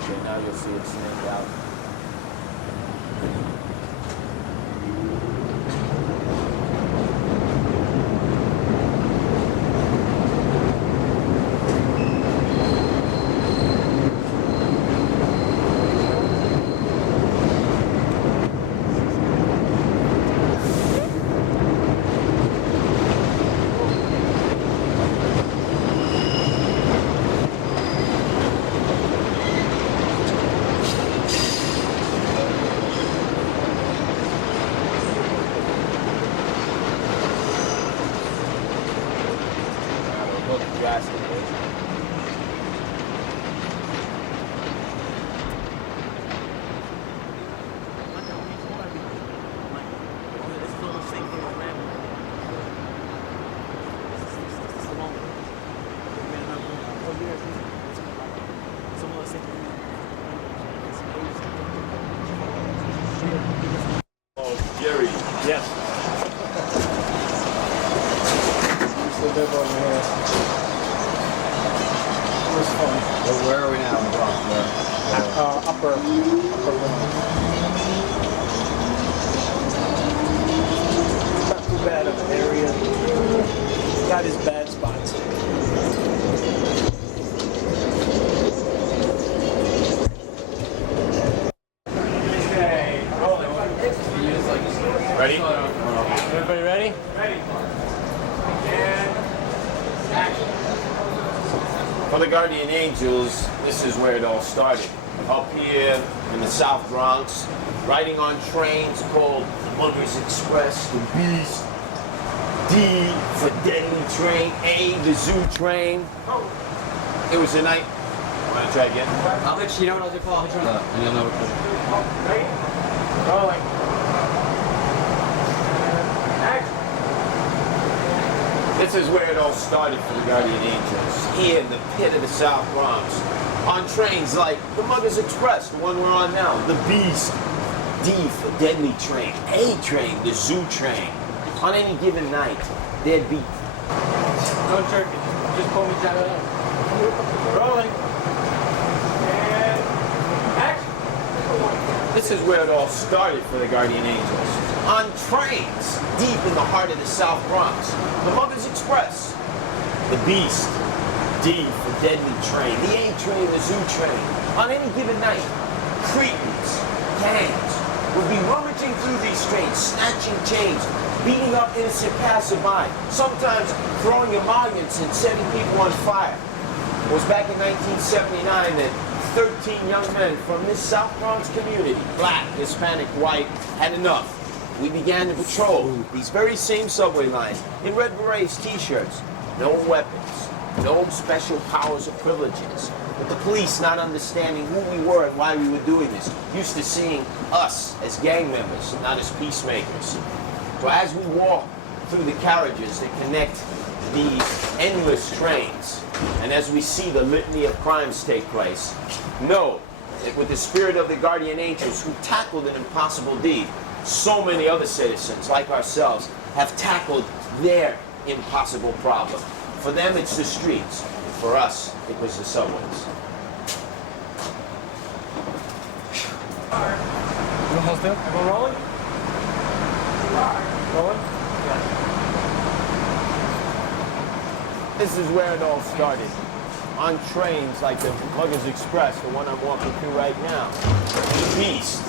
Okay, now you'll see it snake out. Gary. Yes. It was fun. Well, where are we now? Upper room. Not too bad of an area. Got his bad spots. Ready? Everybody ready? Ready. For the Guardian Angels, this is where it all started. Up here in the South Bronx, riding on trains called the Muggers Express, the Beast, D for Deadly Train, A, the Zoo Train. It was a night. Want to try again? I'll let you know what I'll do, Paul. And you'll know what Ready? Rolling. This is where it all started for the Guardian Angels, here in the pit of the South Bronx. On trains like the Muggers Express, the one we're on now, the Beast, D for Deadly Train, A Train, the Zoo Train. On any given night, there'd be... Don't jerk it. Just pull me down. Rolling. And action. This is where it all started for the Guardian Angels. On trains, deep in the heart of the South Bronx, the Muggers Express, the Beast, D for Deadly Train, the A Train, the Zoo Train. On any given night, cretins, gangs, would be rummaging through these trains, snatching chains, beating up innocent passerby, sometimes throwing emollients and setting people on fire. It was back in 1979 that 13 young men from this South Bronx community, black, Hispanic, white, had enough. We began to patrol these very same subway lines in red berets, t-shirts. No weapons, no special powers or privileges. But the police, not understanding who we were and why we were doing this, used to seeing us as gang members, not as peacemakers. So as we walk through the carriages that connect these endless trains, and as we see the litany of crimes take place, know that with the spirit of the Guardian Angels who tackled an impossible deed, so many other citizens like ourselves have tackled their impossible problem. For them, it's the streets. For us, it was the subways. hold still. Everyone rolling? Rolling? This is where it all started. On trains like the Muggers Express, the one I'm walking through right now. The Beast.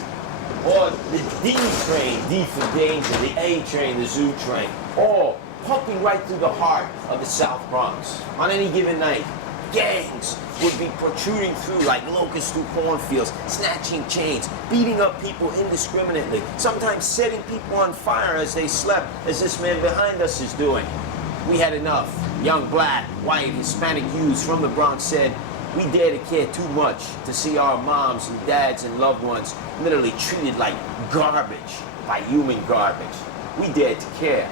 Or the D train, D for danger, the A train, the Zoo train. All pumping right through the heart of the South Bronx. On any given night, gangs would be protruding through like locusts through cornfields, snatching chains, beating up people indiscriminately, sometimes setting people on fire as they slept, as this man behind us is doing. We had enough. Young black, white, Hispanic youths from the Bronx said, we dare to care too much to see our moms and dads and loved ones literally treated like garbage by human garbage. We dared to care.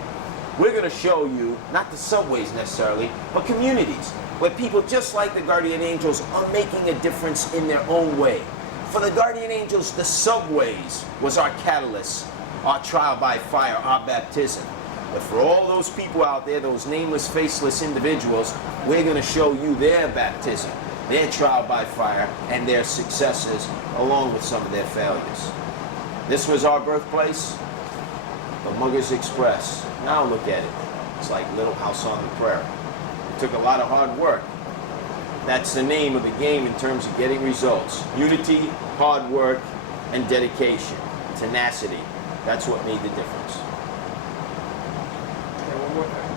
We're going to show you, not the subways necessarily, but communities where people just like the Guardian Angels are making a difference in their own way. For the Guardian Angels, the subways was our catalyst, our trial by fire, our baptism. But for all those people out there, those nameless, faceless individuals, we're going to show you their baptism, their trial by fire, and their successes, along with some of their failures. This was our birthplace, the Muggers Express. Now look at it. It's like Little House on the Prairie. It took a lot of hard work. That's the name of the game in terms of getting results. Unity, hard work, and dedication. Tenacity. That's what made the difference. Okay, one more thing.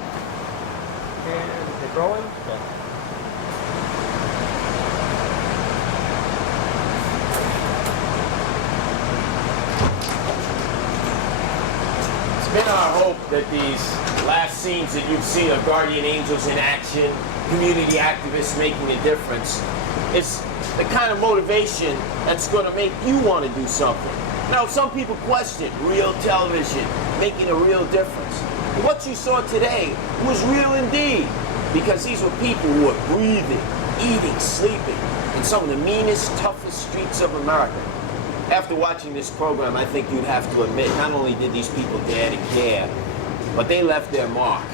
And keep rolling? It's been our hope that these last scenes that you've seen of Guardian Angels in action, community activists making a difference, is the kind of motivation that's going to make you want to do something. Now, some people question real television making a real difference. But what you saw today was real indeed, because these were people who were breathing, eating, sleeping in some of the meanest, toughest streets of America. After watching this program, I think you'd have to admit, not only did these people dare to care, but they left their mark.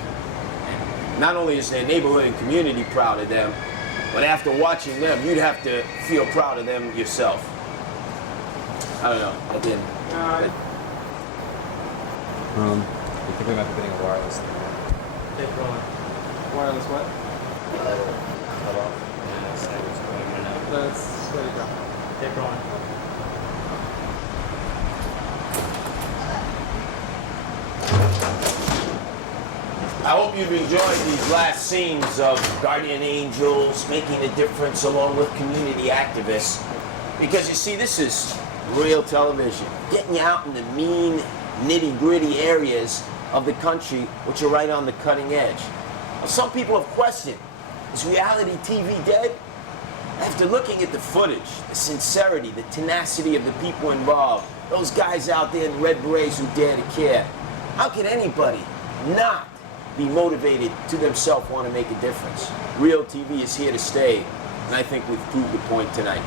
Not only is their neighborhood and community proud of them, but after watching them, you'd have to feel proud of them yourself. I don't know, I didn't. You think we might be getting a wireless thing? Keep rolling. Wireless what? Hello. Yeah, say what's going on now. There you go. Keep rolling. I hope you've enjoyed these last scenes of Guardian Angels making a difference along with community activists. Because you see, this is real television, getting you out in the mean, nitty-gritty areas of the country, which are right on the cutting edge. Now, some people have questioned, is reality TV dead? After looking at the footage, the sincerity, the tenacity of the people involved, those guys out there in red berets who dare to care, how can anybody not be motivated to themselves want to make a difference? Real TV is here to stay, and I think we've proved the point tonight.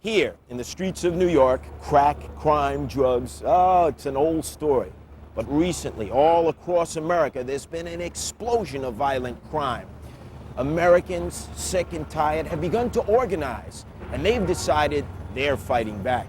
Here in the streets of New York, crack, crime, drugs, it's an old story. But recently, all across America, there's been an explosion of violent crime. Americans, sick and tired, have begun to organize, and they've decided they're fighting back.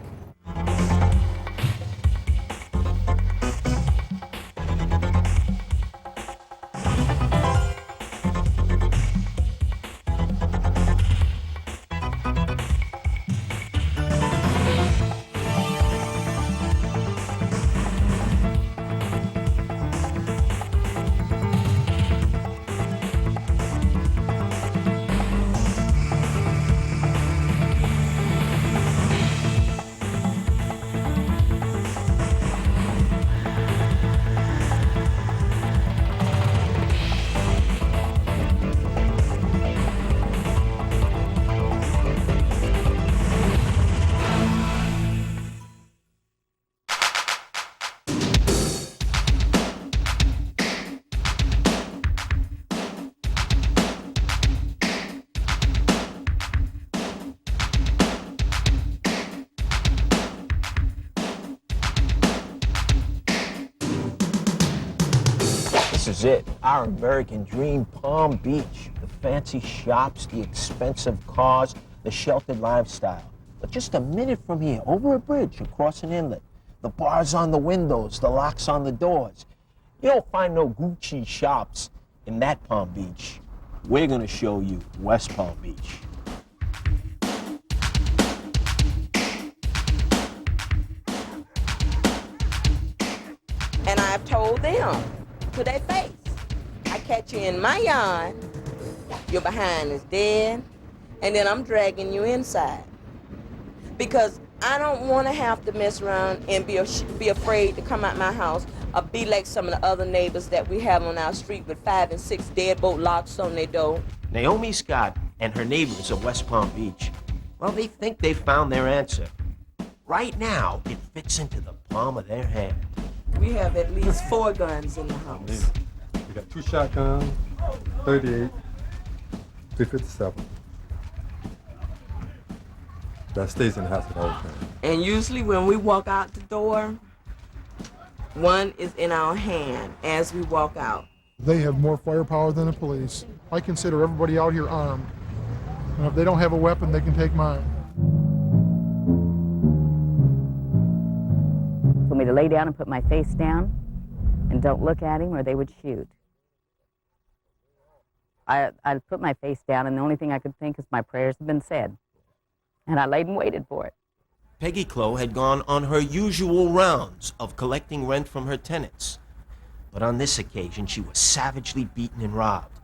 This is it, our American dream, Palm Beach. The fancy shops, the expensive cars, the sheltered lifestyle. But just a minute from here, over a bridge across an inlet, the bars on the windows, the locks on the doors. You don't find no Gucci shops in that Palm Beach. We're gonna show you West Palm Beach. And I've told them to their face, I catch you in my yard, your behind is dead, and then I'm dragging you inside. Because I don't want to have to mess around and be afraid to come out my house or be like some of the other neighbors that we have on our street with 5 and 6 deadbolt locks on their door. Naomi Scott and her neighbors of West Palm Beach, well, they think they found their answer. Right now, it fits into the palm of their hand. We have at least 4 guns in the house. We got 2 shotguns, 38, 357. That stays in the house at all times. And usually when we walk out the door, one is in our hand as we walk out. They have more firepower than the police. I consider everybody out here armed. And if they don't have a weapon, they can take mine. For me to lay down and put my face down and don't look at him or they would shoot. I put my face down and the only thing I could think is my prayers have been said. And I laid and waited for it. Peggy Clow had gone on her usual rounds of collecting rent from her tenants. But on this occasion, she was savagely beaten and robbed.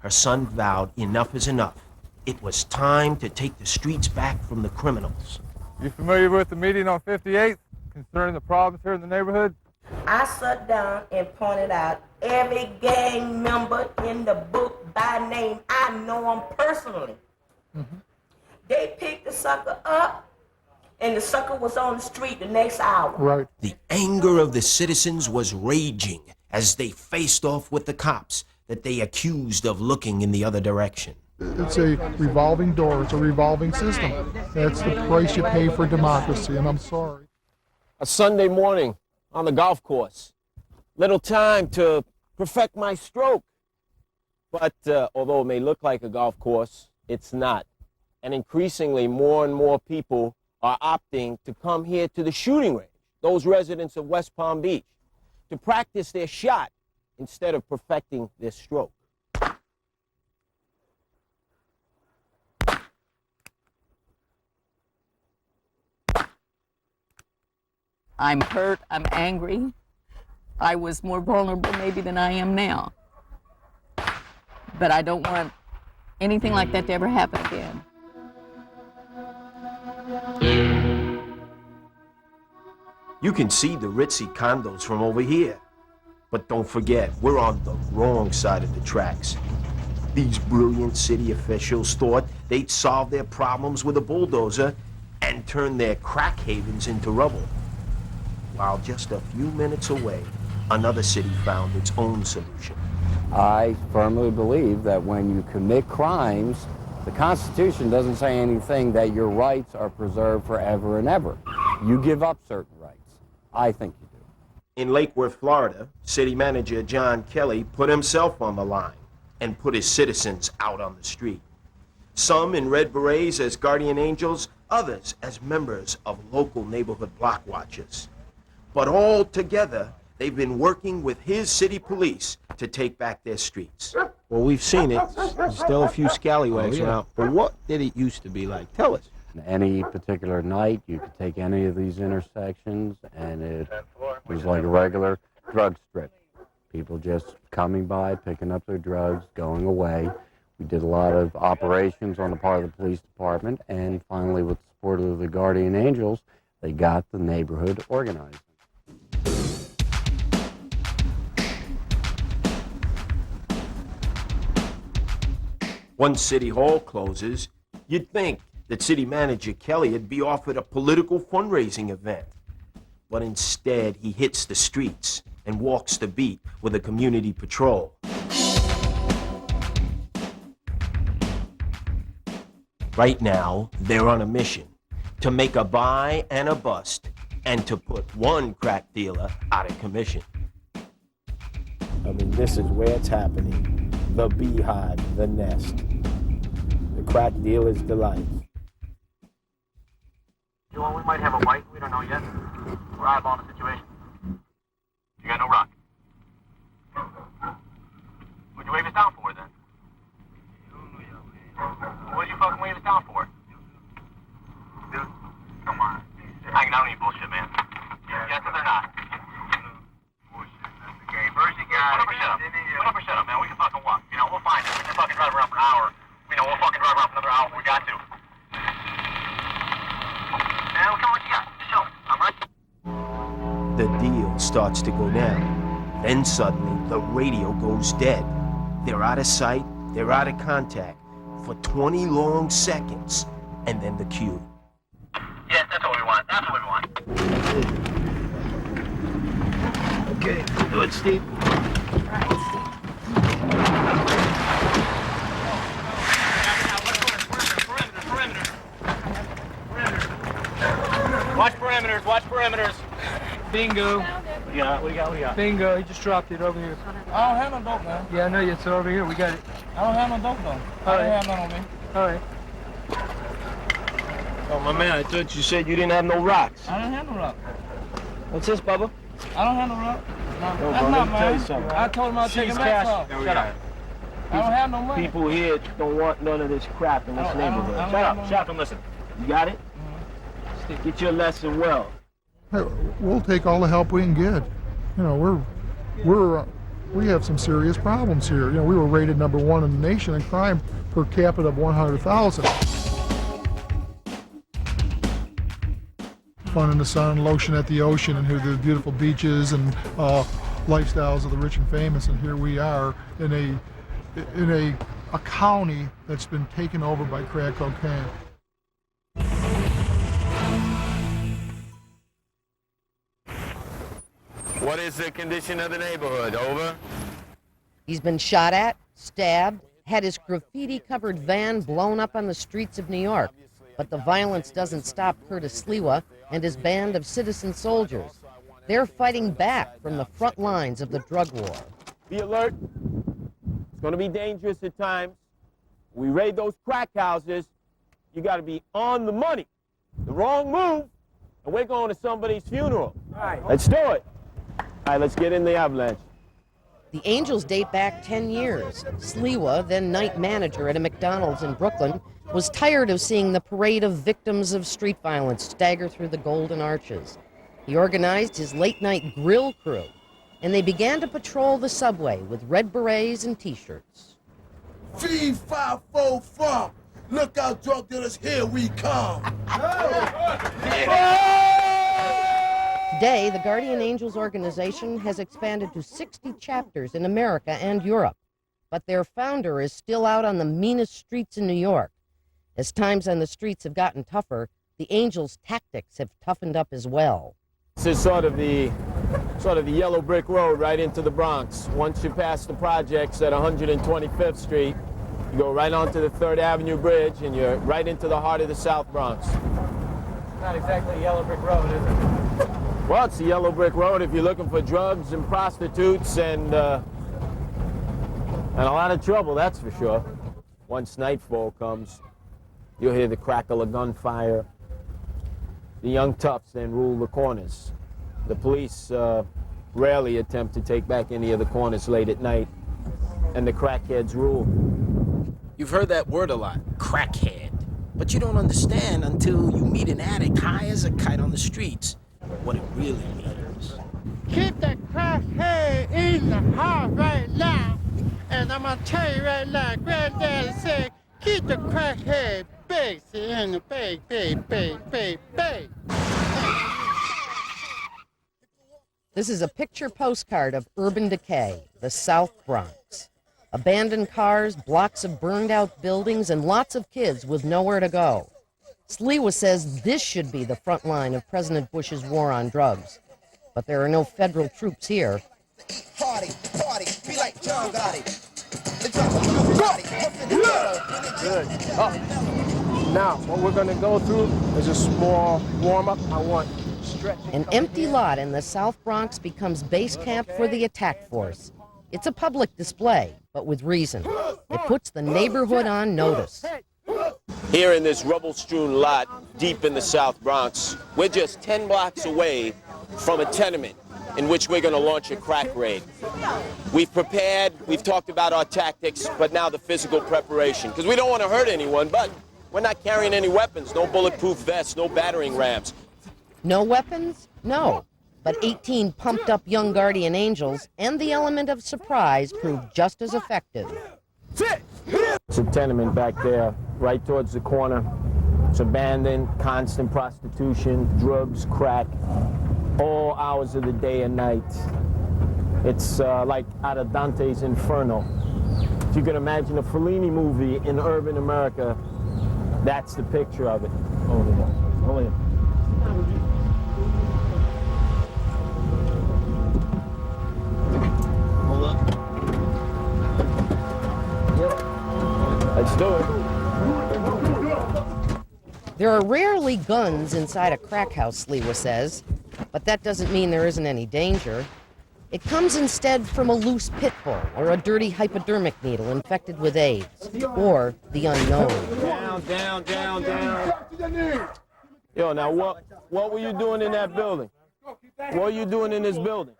Her son vowed enough is enough. It was time to take the streets back from the criminals. You familiar with the meeting on 58th concerning the problems here in the neighborhood? I sat down and pointed out every gang member in the book by name. I know them personally. Mm-hmm. They picked the sucker up, and the sucker was on the street the next hour. Right. The anger of the citizens was raging as they faced off with the cops that they accused of looking in the other direction. It's a revolving door. It's a revolving system. That's the price you pay for democracy, and I'm sorry. A Sunday morning on the golf course. Little time to perfect my stroke. But although it may look like a golf course, it's not. And increasingly, more and more people are opting to come here to the shooting range, those residents of West Palm Beach, to practice their shot instead of perfecting their stroke. I'm hurt, I'm angry. I was more vulnerable maybe than I am now. But I don't want anything like that to ever happen again. You can see the ritzy condos from over here. But don't forget, we're on the wrong side of the tracks. These brilliant city officials thought they'd solve their problems with a bulldozer and turn their crack havens into rubble. While just a few minutes away, another city found its own solution. I firmly believe that when you commit crimes, the Constitution doesn't say anything that your rights are preserved forever and ever. You give up certain rights. I think you do. In Lake Worth, Florida, city manager John Kelly put himself on the line and put his citizens out on the street. Some in red berets as guardian angels, others as members of local neighborhood block watchers. But all together, they've been working with his city police to take back their streets. Well, we've seen it. There's still a few scallywags around. But what did it used to be like? Tell us. Any particular night, you could take any of these intersections, and it was like a regular drug strip. People just coming by, picking up their drugs, going away. We did a lot of operations on the part of the police department, and finally, with the support of the Guardian Angels, they got the neighborhood organized. Once City Hall closes, you'd think that City Manager Kelly would be offered a political fundraising event. But instead, he hits the streets and walks the beat with a community patrol. Right now, they're on a mission to make a buy and a bust and to put one crack dealer out of commission. I mean, this is where it's happening. The beehive, the nest. The crack dealer's delight. Joel, we might have a white. We don't know yet. We're eyeballing the situation. You got no rock. What'd you wave us down for, then? What'd you fucking wave us down for? Dude, come on. Hanging out on any bullshit, man. Yes or not? Put up or shut up, man. We can fucking walk. You know, we'll find it. We can fucking drive around for an hour. You know, we'll fucking drive around for another hour if we got to. Man, come on, yeah. Show it. I'm right. The deal starts to go down. Then suddenly, the radio goes dead. They're out of sight, they're out of contact for 20 long seconds. And then the cue. Yes, that's what we want. That's what we want. Okay, do it, Steve. Watch perimeters, watch perimeters. Bingo. What do you got? What do you got? Bingo, he just dropped it over here. I don't have no dope, man. Yeah, I know, it's over here, we got it. I don't have no dope, though. I don't have none on me. All right. Oh, my man, I thought you said you didn't have no rocks. I don't have no rock. What's this, Bubba? I don't have no rock. No, That's bro, not let me tell you mine. something. I told him I'll take Seize it cash. back. Shut up. I don't have no money. People here don't want none of this crap in this neighborhood. Shut up and listen. You got it? Get your lesson well. Hey, we'll take all the help we can get. You know, we have some serious problems here. You know, we were rated #1 in the nation in crime per capita of 100,000. Fun in the sun, lotion at the ocean, and here the beautiful beaches and lifestyles of the rich and famous. And here we are in a county that's been taken over by crack cocaine. What is the condition of the neighborhood? Over. He's been shot at, stabbed, had his graffiti-covered van blown up on the streets of New York. But the violence doesn't stop Curtis Sliwa and his band of citizen soldiers. They're fighting back from the front lines of the drug war. Be alert. It's going to be dangerous at times. We raid those crack houses. You got to be on the money. The wrong move, and we're going to somebody's funeral. All right. Let's do it. All right, let's get in the avalanche. The Angels date back 10 years. Sliwa, then night manager at a McDonald's in Brooklyn, was tired of seeing the parade of victims of street violence stagger through the Golden Arches. He organized his late-night grill crew, and they began to patrol the subway with red berets and T-shirts. Fee, 5, 4, 4. Look out, drug dealers, here we come. Today, the Guardian Angels organization has expanded to 60 chapters in America and Europe, but their founder is still out on the meanest streets in New York. As times on the streets have gotten tougher, the Angels' tactics have toughened up as well. This is sort of the yellow brick road right into the Bronx. Once you pass the projects at 125th Street, you go right onto the 3rd Avenue Bridge, and you're right into the heart of the South Bronx. Not exactly a yellow brick road, is it? Well, it's a yellow brick road if you're looking for drugs and prostitutes and a lot of trouble, that's for sure. Once nightfall comes, you'll hear the crackle of gunfire. The young toughs then rule the corners. The police rarely attempt to take back any of the corners late at night, and the crackheads rule. You've heard that word a lot, crackhead. But you don't understand until you meet an addict high as a kite on the streets what it really means. Keep the crackhead in the house right now. And I'm gonna tell you right now, Granddaddy said, keep the crackhead busy in the big. This is a picture postcard of urban decay, the South Bronx. Abandoned cars, blocks of burned-out buildings, and lots of kids with nowhere to go. Sliwa says this should be the front line of President Bush's war on drugs. But there are no federal troops here. Party, be like John Gotti. Good. Oh. Now, what we're going to go through is a small warm-up. I want stretching. An empty lot in the South Bronx becomes base camp for the attack force. It's a public display, but with reason. It puts the neighborhood on notice. Here in this rubble-strewn lot deep in the South Bronx, we're just 10 blocks away from a tenement in which we're going to launch a crack raid. We've prepared, we've talked about our tactics, but now the physical preparation, because we don't want to hurt anyone, but we're not carrying any weapons, no bulletproof vests, no battering rams. No weapons? No. But 18 pumped-up young Guardian Angels and the element of surprise proved just as effective. It's a tenement back there, right towards the corner. It's abandoned, constant prostitution, drugs, crack, all hours of the day and night. It's like out of Dante's Inferno. If you can imagine a Fellini movie in urban America, that's the picture of it. Hold it. Let's do it. There are rarely guns inside a crack house, Sliwa says, but that doesn't mean there isn't any danger. It comes instead from a loose pit bull or a dirty hypodermic needle infected with AIDS, or the unknown. Down. Yo, now what were you doing in that building? What are you doing in this building?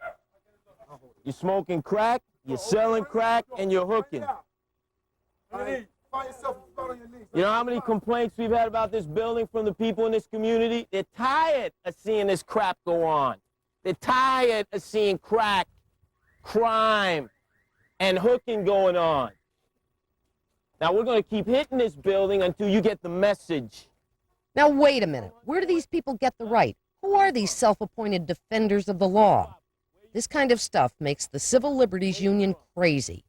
You're smoking crack, you're selling crack, and you're hooking. You know how many complaints we've had about this building from the people in this community? They're tired of seeing this crap go on. They're tired of seeing crack, crime, and hooking going on. Now, we're going to keep hitting this building until you get the message. Now, wait a minute. Where do these people get the right? Who are these self-appointed defenders of the law? This kind of stuff makes the Civil Liberties Union crazy.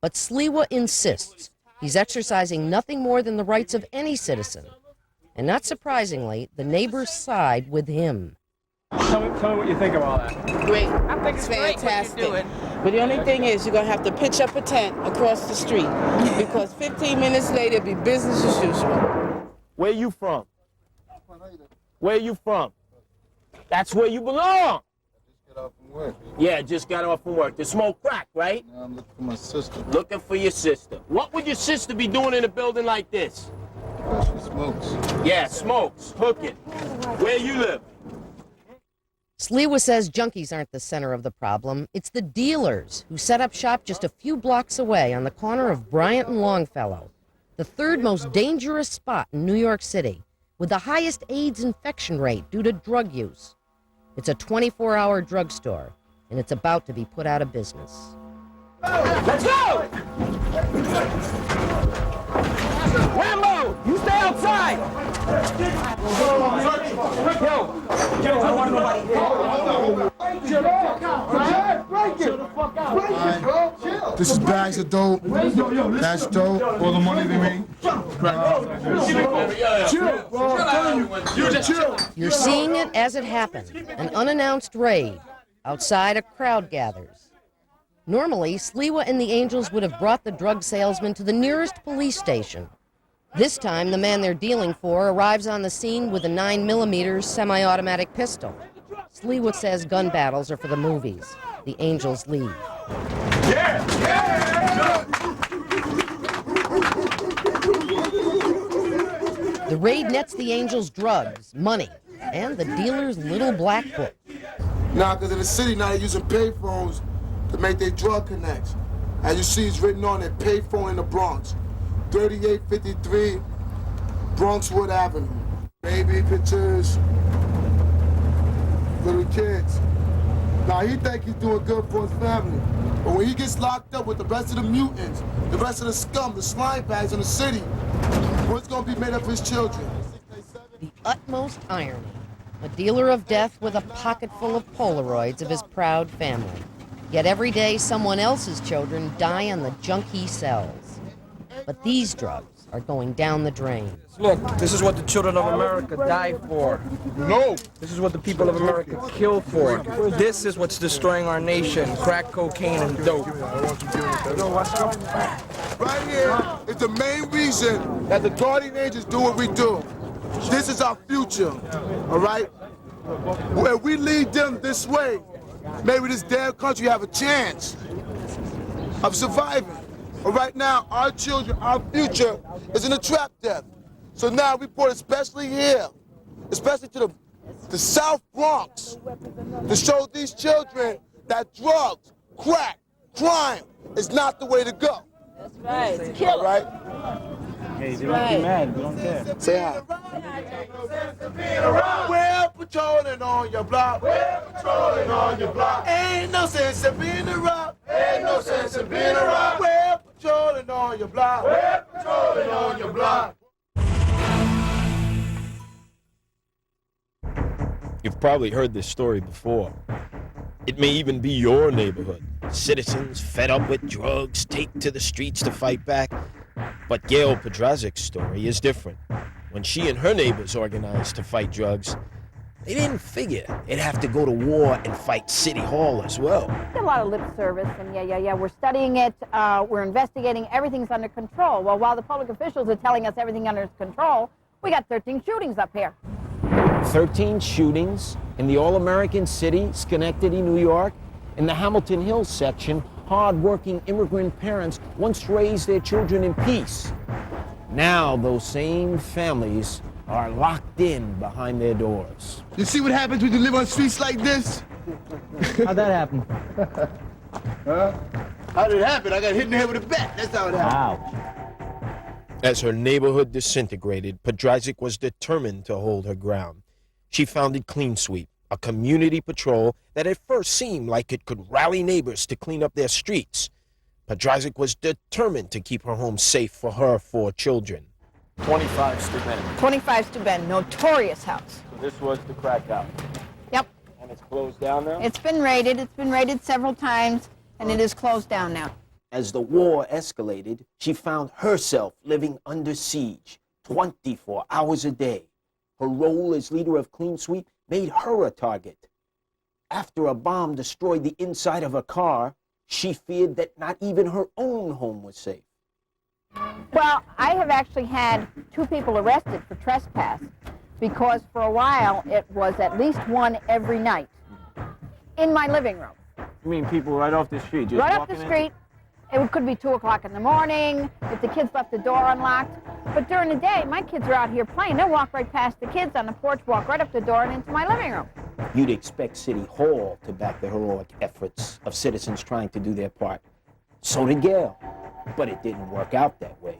But Sliwa insists he's exercising nothing more than the rights of any citizen. And not surprisingly, the neighbors side with him. Tell me what you think of all that. Great. I think it's fantastic. But the only thing is you're going to have to pitch up a tent across the street because 15 minutes later it'll be business as usual. Where you from? Where you from? That's where you belong. Work. Yeah, just got off from work. To smoke crack, right? Now I'm looking for my sister. Looking for your sister. What would your sister be doing in a building like this? Because she smokes. Yeah, smokes, hooking. Where you live? Sliwa says junkies aren't the center of the problem. It's the dealers who set up shop just a few blocks away on the corner of Bryant and Longfellow, the third most dangerous spot in New York City, with the highest AIDS infection rate due to drug use. It's a 24-hour drugstore, and it's about to be put out of business. Let's go! Rambo, you stay outside! Yo, I want nobody here. This is bags of dope. That's dope. All the money they make. Chill. You're seeing it as it happens, an unannounced raid. Outside, a crowd gathers. Normally, Sliwa and the Angels would have brought the drug salesman to the nearest police station. This time, the man they're dealing for arrives on the scene with a 9mm semi-automatic pistol. Sliwa says gun battles are for the movies. The Angels leave. The raid nets the Angels drugs, money, and the dealer's little black book. Now, because in the city, now they're using payphones to make their drug connects. As you see, it's written on it, payphone in the Bronx. 3853 Bronxwood Avenue. Baby pictures, little kids. Now, he think he's doing good for his family. But when he gets locked up with the rest of the mutants, the rest of the scum, the slime bags in the city, what's going to be made of his children? The utmost irony. A dealer of death with a pocket full of Polaroids of his proud family. Yet every day, someone else's children die on the junk he sells. But these drugs are going down the drain. Look, this is what the children of America die for. No! This is what the people of America kill for. This is what's destroying our nation, crack cocaine and dope. Right here is the main reason that the Guardian Angels do what we do. This is our future, all right? Where we lead them this way, maybe this damn country have a chance of surviving. But right now, our children, our future is in a trap death. So now we brought especially here, especially to the South Bronx, to show these children that drugs, crack, crime is not the way to go. That's right. It's killing. All right? Hey, they don't be mad. We don't care. Say hi. We're patrolling on your block. We're patrolling on your block. Ain't no sense in being a rock. Ain't no sense in being a rock. We're patrolling on your block. We're patrolling on your block. You've probably heard this story before. It may even be your neighborhood. Citizens fed up with drugs take to the streets to fight back. But Gail Pedrazic's story is different. When she and her neighbors organized to fight drugs, they didn't figure they'd have to go to war and fight City Hall as well. A lot of lip service, and yeah, we're studying it, we're investigating, everything's under control. Well, while the public officials are telling us everything under control, we got 13 shootings up here. 13 shootings in the all-American city, Schenectady, New York. In the Hamilton Hills section, hard-working immigrant parents once raised their children in peace. Now those same families are locked in behind their doors. You see what happens when you live on streets like this? How'd that happen? Huh? How did it happen? I got hit in the head with a bat. That's how it happened. Wow. As her neighborhood disintegrated, Pedrazic was determined to hold her ground. She founded Clean Sweep, a community patrol that at first seemed like it could rally neighbors to clean up their streets. Pedrazic was determined to keep her home safe for her 4 children. 25 Steuben. 25 Steuben, notorious house. So this was the crack house. Yep. And it's closed down now? It's been raided several times, and it is closed down now. As the war escalated, she found herself living under siege 24 hours a day. Her role as leader of Clean Sweep made her a target. After a bomb destroyed the inside of her car, she feared that not even her own home was safe. Well, I have actually had 2 people arrested for trespass because for a while it was at least one every night. in my living room. You mean people right off the street? Just Right up the walking in? street. It could be 2 o'clock in the morning, if the kids left the door unlocked. But during the day, my kids are out here playing. They'll walk right past the kids on the porch, walk right up the door and into my living room. You'd expect City Hall to back the heroic efforts of citizens trying to do their part. So did Gail, but it didn't work out that way.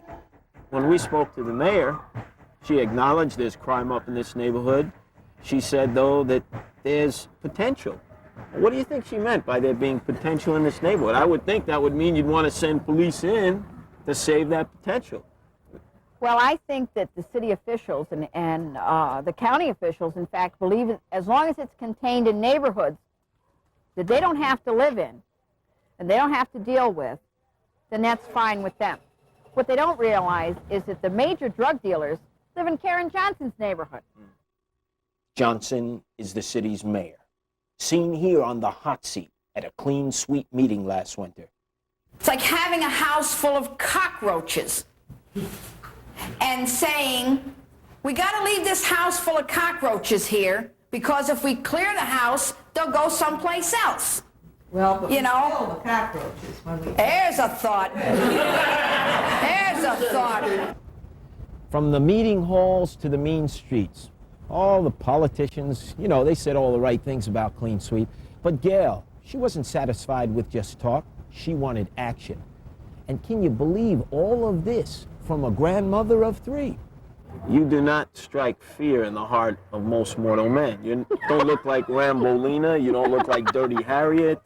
When we spoke to the mayor, she acknowledged there's crime up in this neighborhood. She said, though, that there's potential. What do you think she meant by there being potential in this neighborhood? I would think that would mean you'd want to send police in to save that potential. Well, I think that the city officials and the county officials, in fact, believe that as long as it's contained in neighborhoods that they don't have to live in and they don't have to deal with, then that's fine with them. What they don't realize is that the major drug dealers live in Karen Johnson's neighborhood. Johnson is the city's mayor, seen here on the hot seat at a clean sweep meeting last winter. It's like having a house full of cockroaches and saying, we got to leave this house full of cockroaches here because if we clear the house, they'll go someplace else. Well, but you know, kill the cockroaches when we... There's a thought. There's a thought. From the meeting halls to the mean streets, all the politicians, you know, they said all the right things about Clean Sweep. But Gail, she wasn't satisfied with just talk. She wanted action. And can you believe all of this from a grandmother of 3? You do not strike fear in the heart of most mortal men. You don't look like Rambolina. You don't look like Dirty Harriet.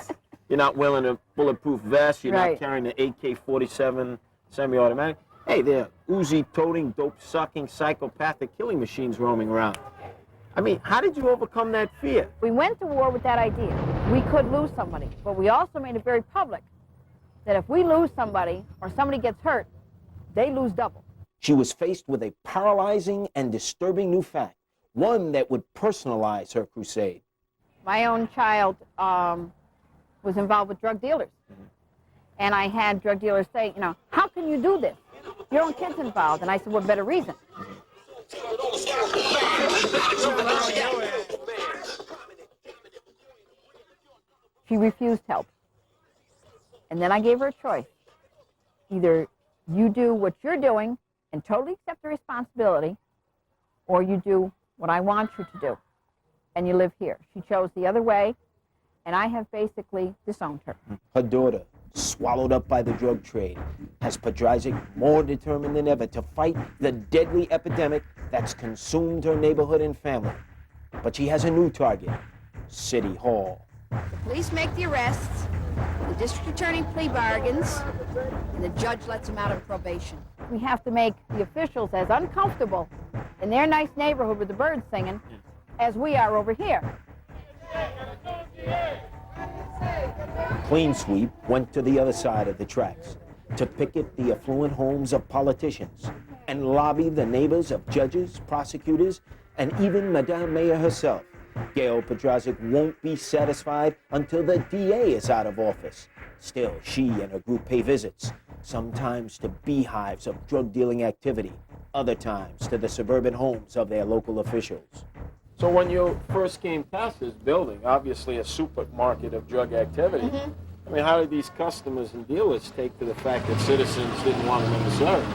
You're not wearing a bulletproof vest. You're not carrying an AK-47 semi-automatic. Hey, they're Uzi-toting, dope-sucking, psychopathic killing machines roaming around. I mean, how did you overcome that fear? We went to war with that idea. We could lose somebody, but we also made it very public that if we lose somebody or somebody gets hurt, they lose double. She was faced with a paralyzing and disturbing new fact, one that would personalize her crusade. My own child was involved with drug dealers. And I had drug dealers say, you know, how can you do this? Your own kid's involved. And I said, what better reason? She refused help. And then I gave her a choice. Either you do what you're doing and totally accept the responsibility, or you do what I want you to do, and you live here. She chose the other way, and I have basically disowned her. Her daughter, swallowed up by the drug trade, has Podrazik more determined than ever to fight the deadly epidemic that's consumed her neighborhood and family. But she has a new target, City Hall. The police make the arrests, the district attorney plea bargains, and the judge lets them out of probation. We have to make the officials as uncomfortable in their nice neighborhood with the birds singing as we are over here. Clean Sweep went to the other side of the tracks to picket the affluent homes of politicians and lobby the neighbors of judges, prosecutors, and even Madame Mayor herself. Gail Podrazik won't be satisfied until the DA is out of office. Still, she and her group pay visits, sometimes to beehives of drug-dealing activity, other times to the suburban homes of their local officials. So when you first came past this building, obviously a supermarket of drug activity, I mean, how did these customers and dealers take to the fact that citizens didn't want them in the center?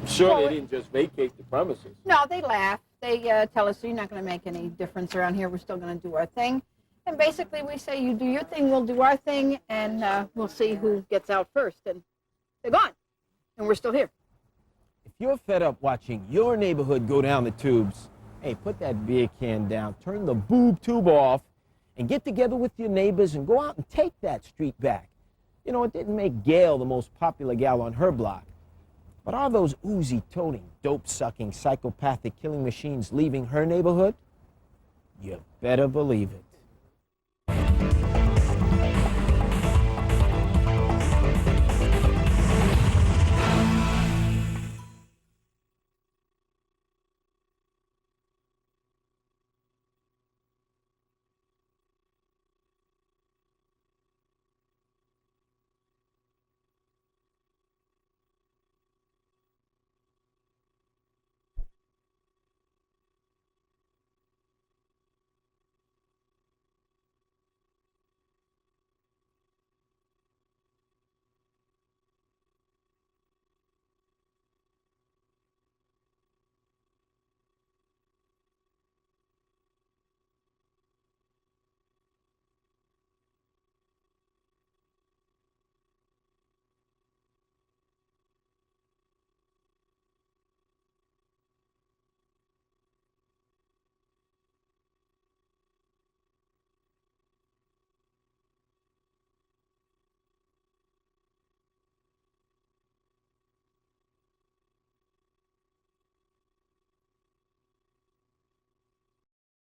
I'm sure they didn't just vacate the premises. No, they laugh. They tell us, you're not going to make any difference around here. We're still going to do our thing. And basically we say, you do your thing, we'll do our thing, and we'll see who gets out first. And they're gone. And we're still here. If you're fed up watching your neighborhood go down the tubes, hey, put that beer can down, turn the boob tube off, and get together with your neighbors and go out and take that street back. You know, it didn't make Gail the most popular gal on her block. But are those Uzi-toting, dope-sucking, psychopathic killing machines leaving her neighborhood? You better believe it.